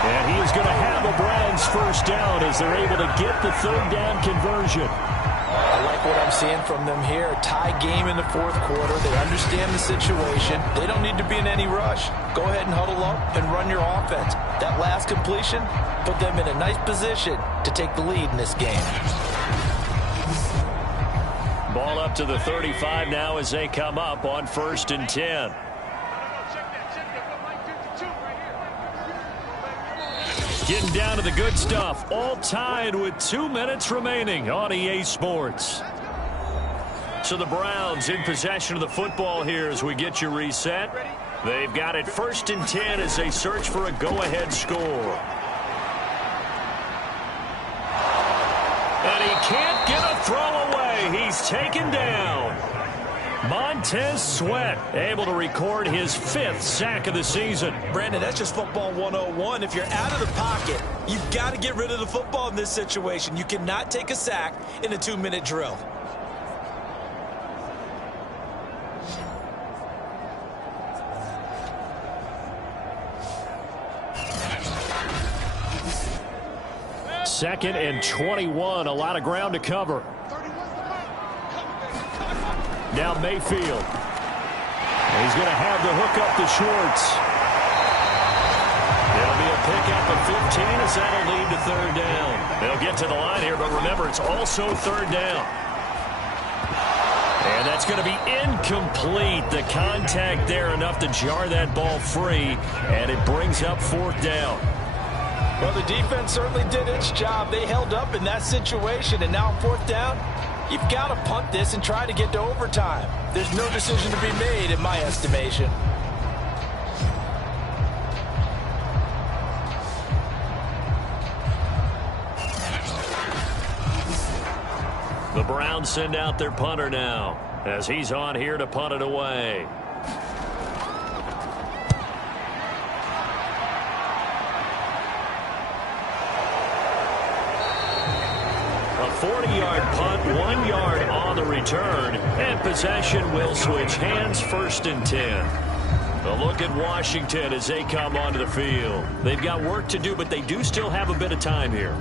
And he is going to have a Browns first down as they're able to get the 3rd down conversion. I like what I'm seeing from them here. Tie game in the 4th quarter. They understand the situation. They don't need to be in any rush. Go ahead and huddle up and run your offense. That last completion put them in a nice position to take the lead in this game. Ball up to the 35 now as they come up on 1st and 10. Getting down to the good stuff. All tied with 2 minutes remaining on EA Sports. So the Browns in possession of the football here as we get you reset. They've got it 1st and 10 as they search for a go-ahead score. And he can't get a throw away. He's taken down. Montez Sweat able to record his 5th sack of the season. Brandon, that's just football 101. If you're out of the pocket, you've got to get rid of the football in this situation. You cannot take a sack in a 2-minute drill. Second and 21, a lot of ground to cover. Now Mayfield. He's going to have the hook up to Schwartz. There'll be a pickup of 15 as that'll lead to 3rd down. They'll get to the line here, but remember, it's also 3rd down. And that's going to be incomplete. The contact there enough to jar that ball free, and it brings up 4th down. Well, the defense certainly did its job. They held up in that situation, and now on 4th down, You've got to punt this and try to get to overtime. There's no decision to be made in my estimation. The Browns send out their punter now as he's on here to punt it away. A 40-yard punt, 1 yard on the return, and possession will switch hands, 1st and 10. A look at Washington as they come onto the field. They've got work to do, but they do still have a bit of time here.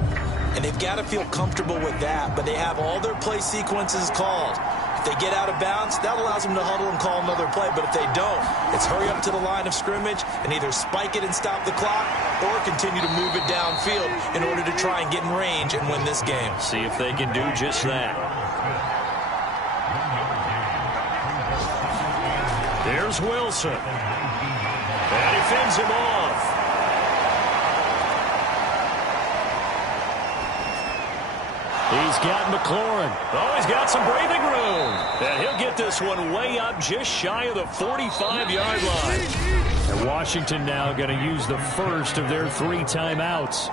And they've got to feel comfortable with that, but they have all their play sequences called. If they get out of bounds, that allows them to huddle and call another play. But if they don't, it's hurry up to the line of scrimmage and either spike it and stop the clock or continue to move it downfield in order to try and get in range and win this game. See if they can do just that. There's Wilson. And he fends him off. He's got McLaurin. Oh, he's got some breathing room. And he'll get this one way up just shy of the 45-yard line. And Washington now going to use the first of their 3 timeouts,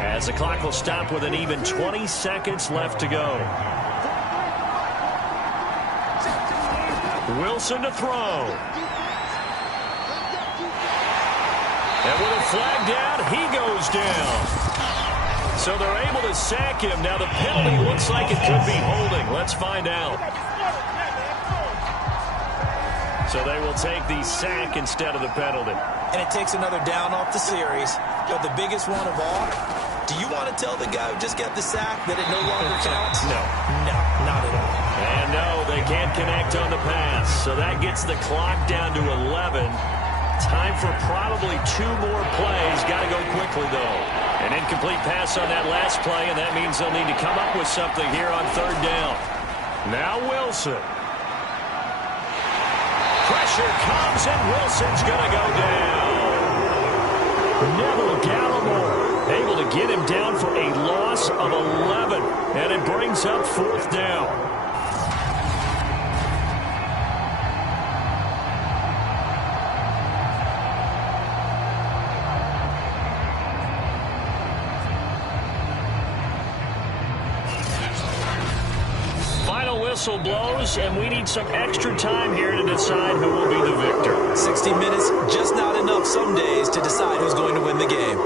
as the clock will stop with an even 20 seconds left to go. Wilson to throw. And with a flag down, he goes down. So they're able to sack him. Now the penalty looks like it could be holding. Let's find out. So they will take the sack instead of the penalty. And it takes another down off the series. But the biggest one of all, do you want to tell the guy who just got the sack that it no longer counts? No. No, not at all. And no, they can't connect on the pass. So that gets the clock down to 11. Time for probably 2 more plays. Got to go quickly, though. An incomplete pass on that last play, and that means they'll need to come up with something here on 3rd down. Now Wilson. Pressure comes, and Wilson's going to go down. Neville Gallimore able to get him down for a loss of 11, and it brings up 4th down. Whistle blows, and we need some extra time here to decide who will be the victor. 60 minutes, just not enough some days to decide who's going to win the game.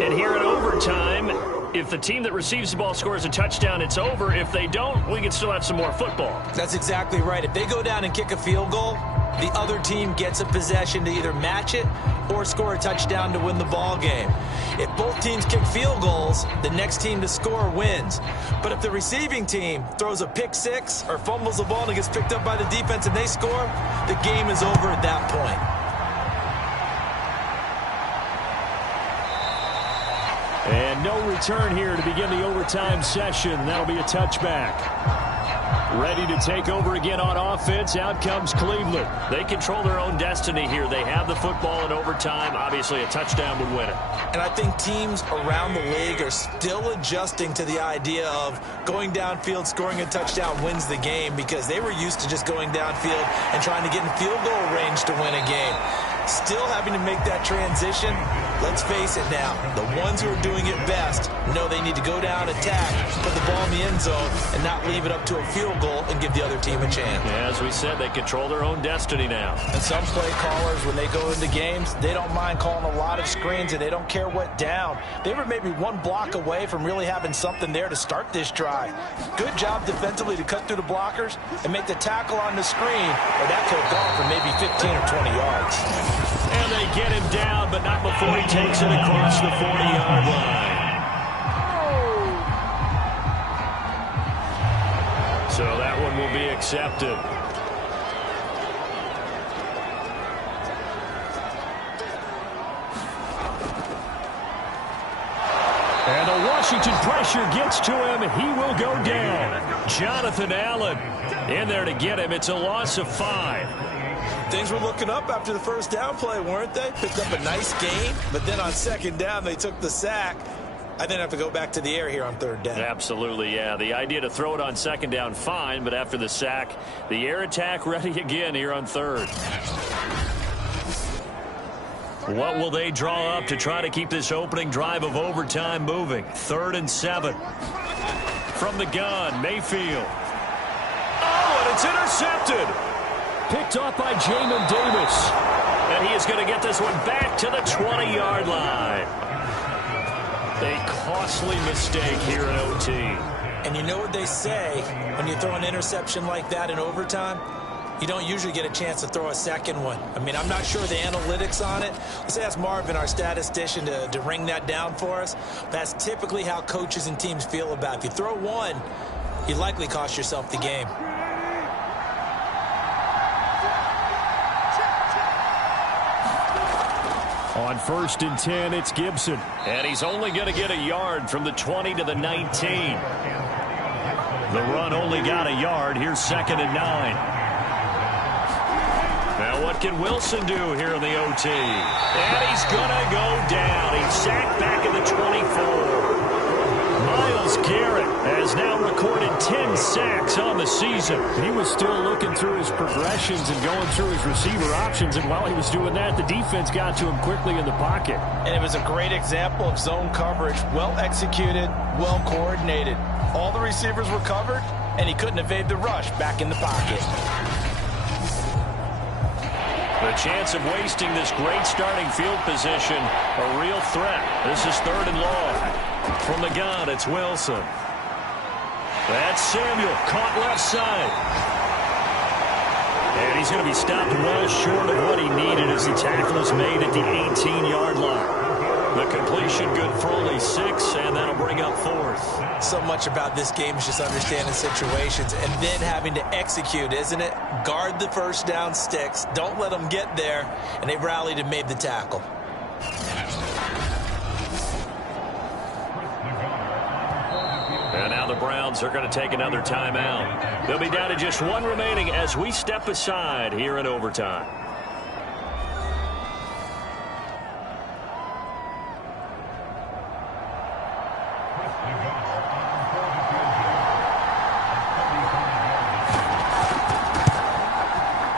And here in overtime, if the team that receives the ball scores a touchdown, it's over. If they don't, we can still have some more football. That's exactly right. If they go down and kick a field goal, the other team gets a possession to either match it or score a touchdown to win the ball game. If both teams kick field goals, the next team to score wins. But if the receiving team throws a pick 6 or fumbles the ball and it gets picked up by the defense and they score, the game is over at that point. And no return here to begin the overtime session. That'll be a touchback. Ready to take over again on offense. Out comes Cleveland. They control their own destiny here. They have the football in overtime. Obviously, a touchdown would win it. And I think teams around the league are still adjusting to the idea of going downfield, scoring a touchdown wins the game, because they were used to just going downfield and trying to get in field goal range to win a game. Still having to make that transition. Let's face it now, the ones who are doing it best know they need to go down, attack, put the ball in the end zone, and not leave it up to a field goal and give the other team a chance. Yeah, as we said, they control their own destiny now. And some play callers, when they go into games, they don't mind calling a lot of screens, and they don't care what down. They were maybe 1 block away from really having something there to start this drive. Good job defensively to cut through the blockers and make the tackle on the screen, or that could have gone for maybe 15 or 20 yards. And they get him down, but not before he takes it across the 40-yard line. So that one will be accepted. And the Washington pressure gets to him. He will go down. Jonathan Allen in there to get him. It's a loss of 5. Things were looking up after the first down play, weren't they? Picked up a nice gain, but then on 2nd down, they took the sack. I think I have to go back to the air here on third down. Absolutely, yeah. The idea to throw it on second down, fine, but after the sack, the air attack ready again here on third. What will they draw up to try to keep this opening drive of overtime moving? 3rd and 7. From the gun, Mayfield. Oh, and it's intercepted. Picked off by Jamin Davis. And he is going to get this one back to the 20-yard line. A costly mistake here in OT. And you know what they say, when you throw an interception like that in overtime, you don't usually get a chance to throw a second one. I mean, I'm not sure the analytics on it. Let's ask Marvin, our statistician, to ring that down for us. That's typically how coaches and teams feel about it. If you throw one, you likely cost yourself the game. On 1st and 10, it's Gibson. And he's only going to get a yard from the 20 to the 19. The run only got a yard. Here's 2nd and 9. Now what can Wilson do here in the OT? And he's going to go down. He's sacked back at the 24. Myles Garrett has now recorded 10 sacks on the season. He was still looking through his progressions and going through his receiver options, and while he was doing that, the defense got to him quickly in the pocket. And it was a great example of zone coverage. Well executed, well coordinated. All the receivers were covered, and he couldn't evade the rush back in the pocket. The chance of wasting this great starting field position, a real threat. This is 3rd and long. From the gun, it's Wilson. That's Samuel, caught left side. And he's going to be stopped well short of what he needed as the tackle is made at the 18-yard line. The completion good for only 6, and that'll bring up 4th. So much about this game is just understanding situations and then having to execute, isn't it? Guard the first down sticks. Don't let them get there. And they rallied and made the tackle. And now the Browns are going to take another timeout. They'll be down to just 1 remaining as we step aside here in overtime.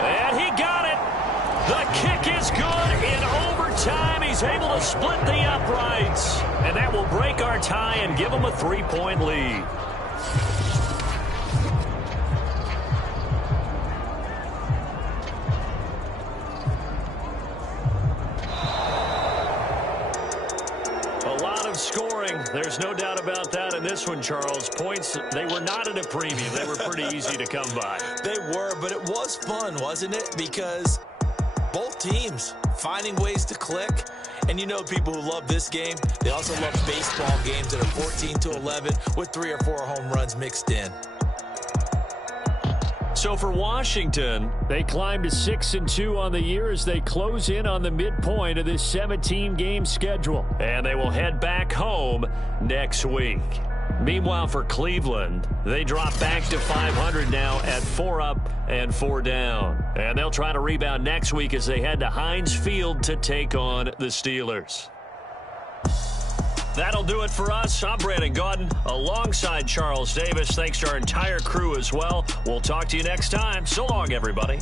And he got it. The kick is good in overtime. He's able to split the uprights. And that will break our tie and give them a 3-point lead. A lot of scoring. There's no doubt about that in this one, Charles. Points, they were not at a premium. They were pretty easy to come by. They were, but it was fun, wasn't it? Because both teams finding ways to click. And you know people who love this game, they also love baseball games that are 14-11 with 3 or 4 home runs mixed in. So for Washington, they climbed to 6-2 on the year as they close in on the midpoint of this 17-game schedule. And they will head back home next week. Meanwhile, for Cleveland, they drop back to 500 now at 4 up and 4 down. And they'll try to rebound next week as they head to Heinz Field to take on the Steelers. That'll do it for us. I'm Brandon Gaudin alongside Charles Davis. Thanks to our entire crew as well. We'll talk to you next time. So long, everybody.